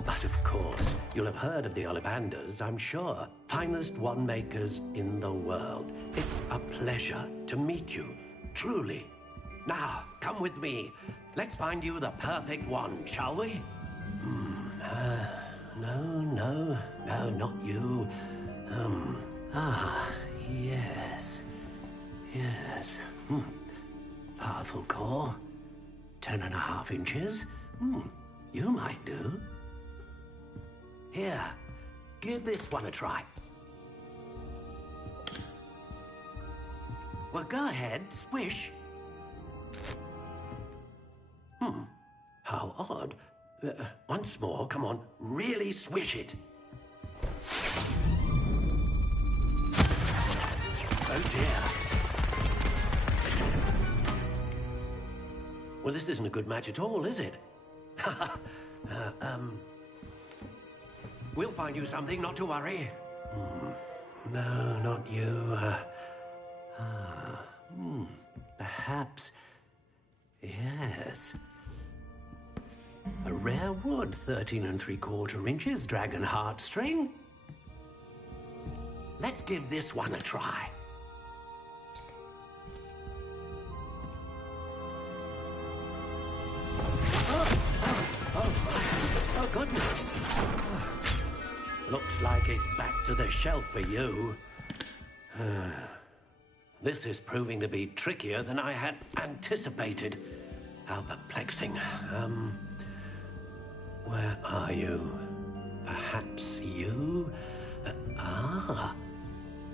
But of course, you'll have heard of the Ollivanders, I'm sure. Finest wand makers in the world. It's a pleasure to meet you, truly. Now, come with me. Let's find you the perfect wand, shall we? No, not you. Yes. Yes. Powerful core. 10.5 inches. You might do. Here, give this one a try. Well, go ahead, swish. How odd. Once more, come on, really swish it. Oh dear. Well, this isn't a good match at all, is it? We'll find you something, not to worry. No, not you. Perhaps. Yes. A rare wood, 13 3/4 inches, dragon heartstring. Let's give this one a try. Oh, goodness. Looks like it's back to the shelf for you. This is proving to be trickier than I had anticipated. How perplexing. Where are you? Perhaps you?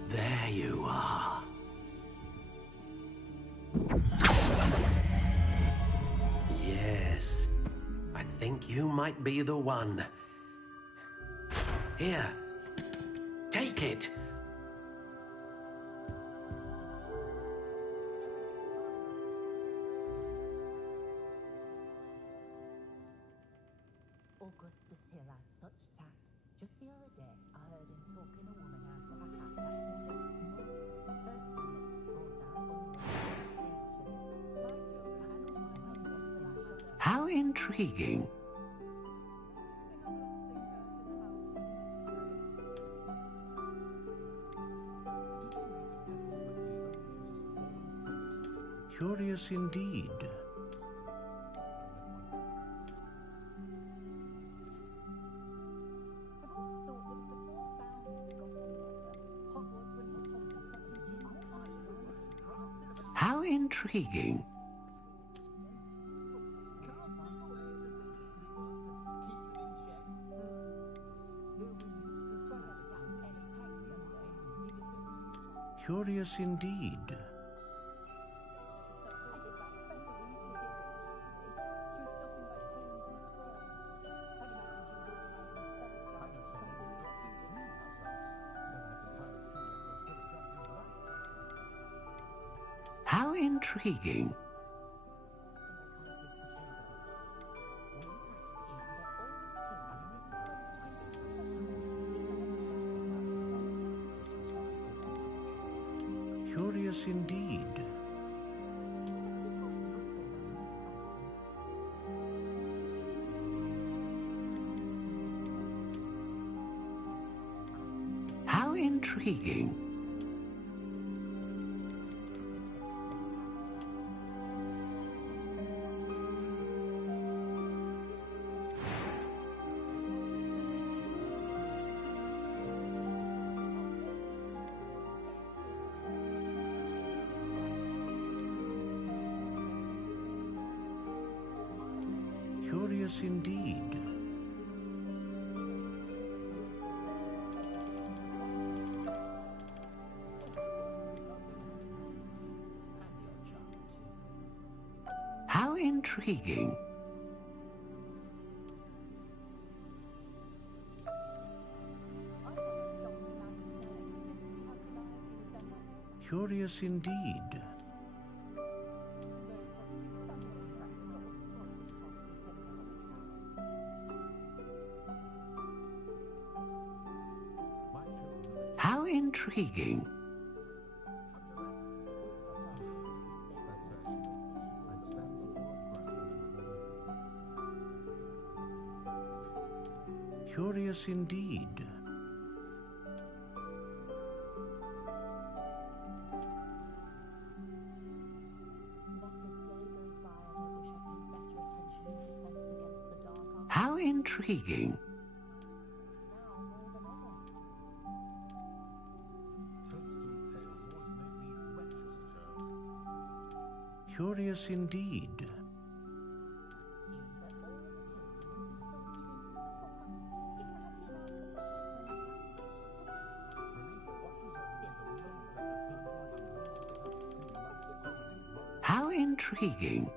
There you are. Yes, I think you might be the one. Here, take it. Augustus Hill has such tact. Just the other day, I heard him talking a woman out of a hat that How intriguing. Curious indeed. How intriguing. Curious indeed. How intriguing. Curious indeed. How intriguing. Curious indeed. How intriguing. Curious indeed. How intriguing. Curious indeed. How intriguing. Curious indeed. How intriguing.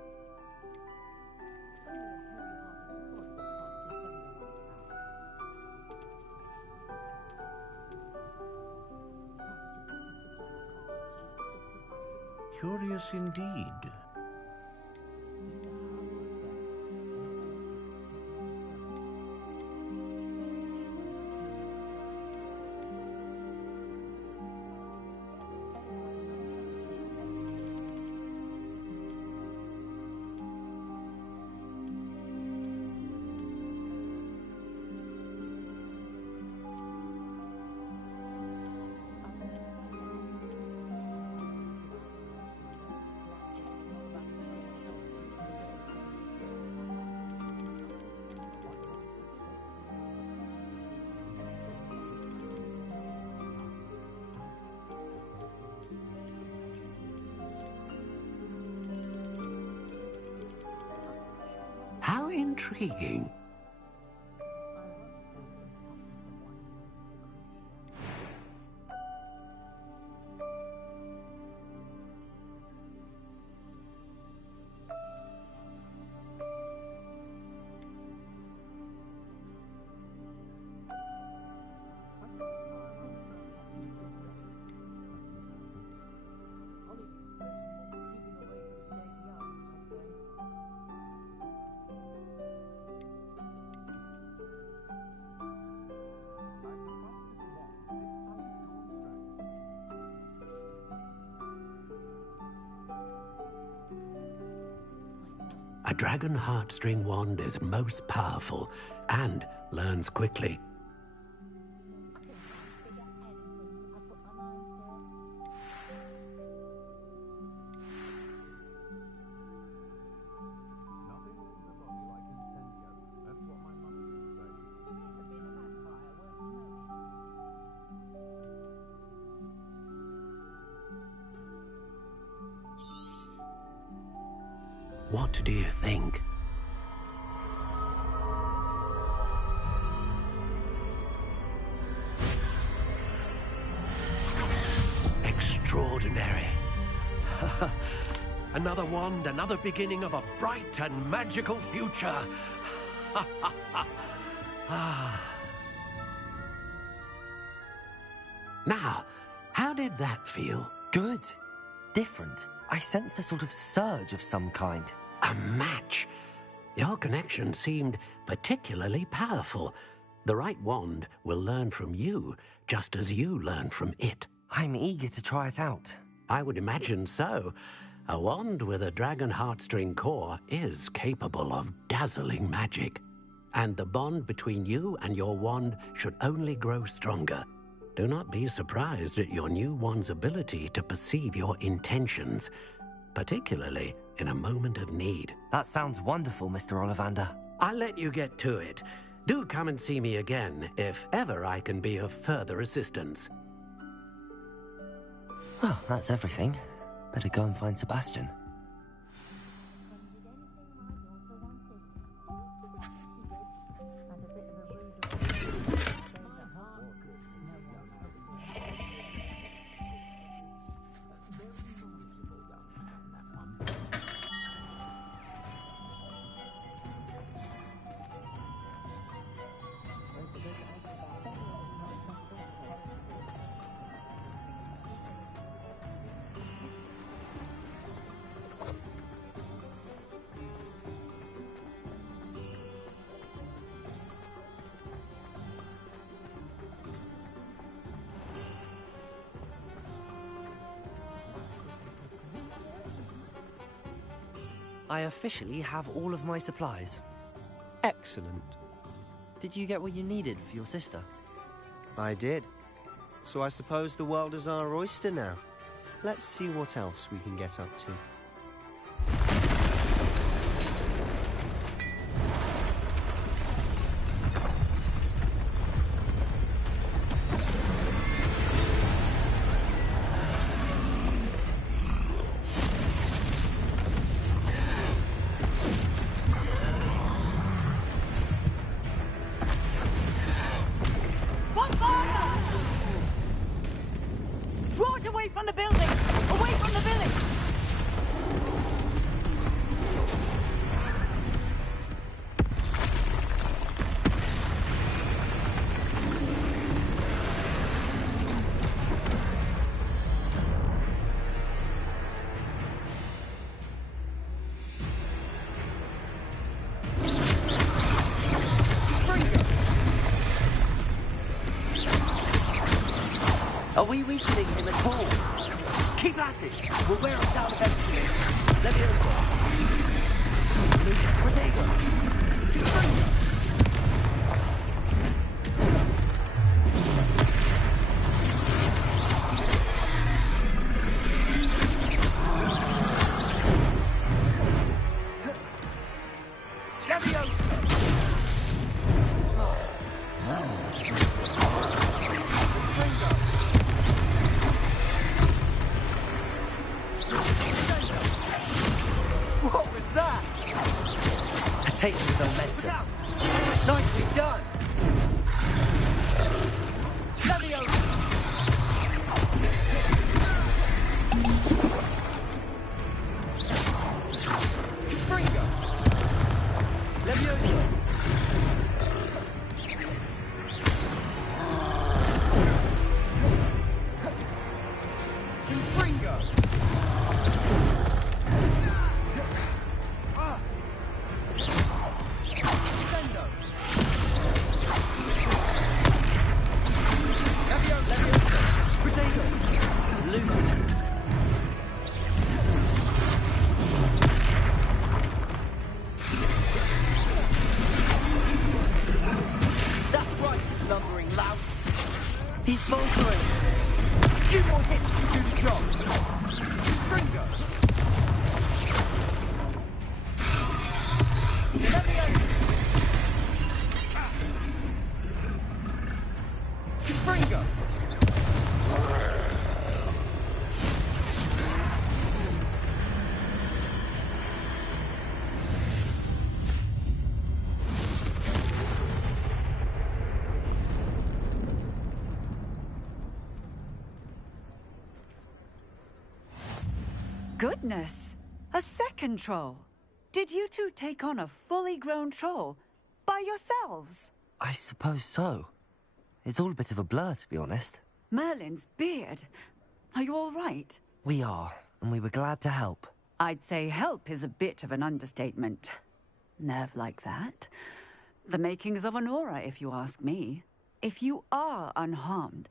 Curious indeed. How intriguing. A dragon heartstring wand is most powerful and learns quickly. What do you think? Extraordinary. Another wand, another beginning of a bright and magical future. Now, how did that feel? Good. Different. I sensed a sort of surge of some kind. A match. Your connection seemed particularly powerful. The right wand will learn from you, just as you learn from it. I'm eager to try it out. I would imagine so. A wand with a dragon heartstring core is capable of dazzling magic. And the bond between you and your wand should only grow stronger. Do not be surprised at your new wand's ability to perceive your intentions, particularly in a moment of need. That sounds wonderful, Mr. Ollivander. I'll let you get to it. Do come and see me again if ever I can be of further assistance. Well, that's everything. Better go and find Sebastian. I officially have all of my supplies. Excellent. Did you get what you needed for your sister? I did. So I suppose the world is our oyster now. Let's see what else we can get up to. Draw it away from the building! Away from the village! Are we weakening him at all? Keep at it! We'll wear us down eventually. Leviosa! Protego! What was that? A taste of his own medicine. Nicely done! Leviosa! Springo! Leviosa! Springo! He's faltering. A few more hits to do the job. Springo! Springo! Goodness! A second troll! Did you two take on a fully grown troll? By yourselves? I suppose so. It's all a bit of a blur, to be honest. Merlin's beard. Are you all right? We are, and we were glad to help. I'd say help is a bit of an understatement. Nerve like that. The makings of an aura, if you ask me. If you are unharmed,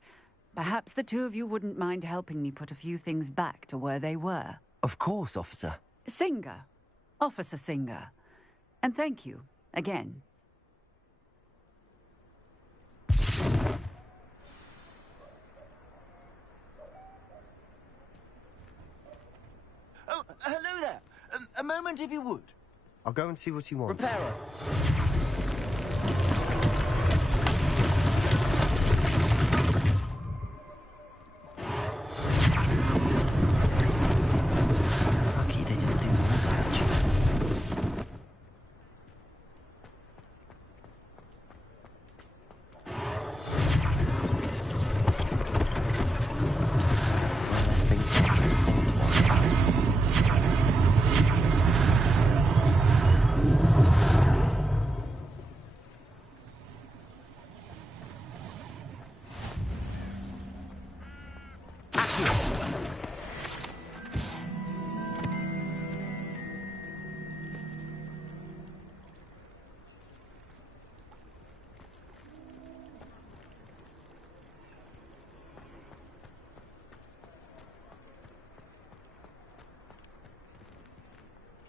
perhaps the two of you wouldn't mind helping me put a few things back to where they were. Of course, officer. Singer. Officer Singer. And thank you, again. Oh, hello there. A moment, if you would. I'll go and see what you want. Reparo. Lucky they didn't do more damage. Unless things get us the same tomorrow.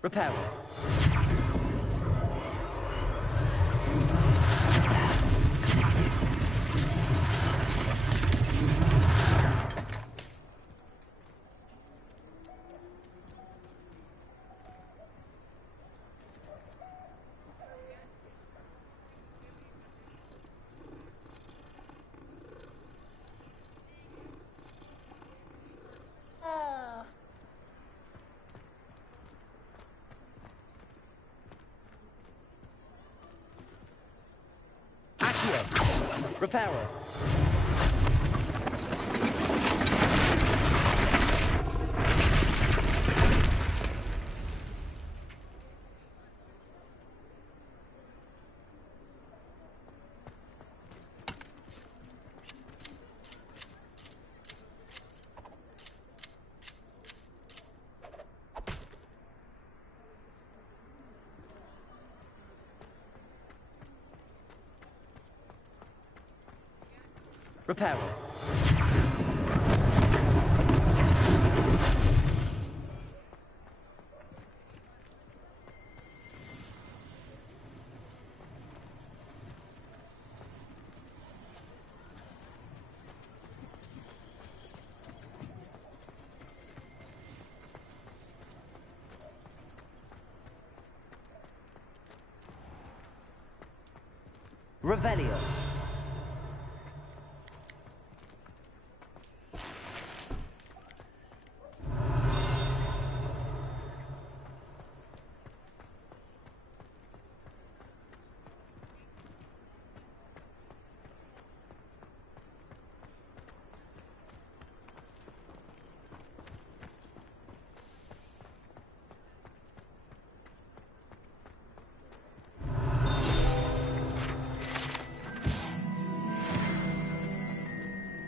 Reparo. Reparo. Reparo. Revelio.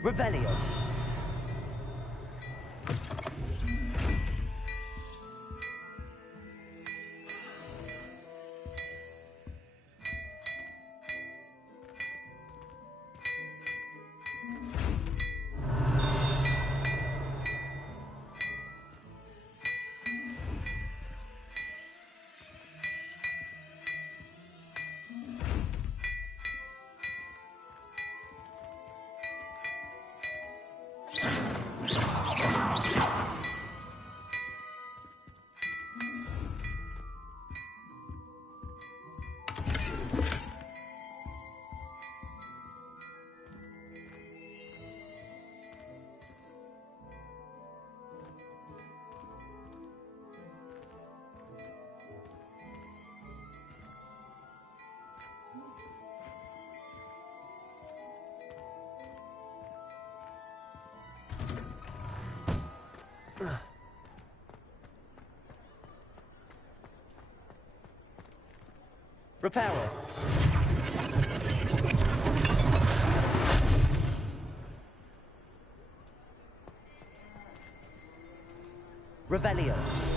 Revelio. Reparo. Revelio.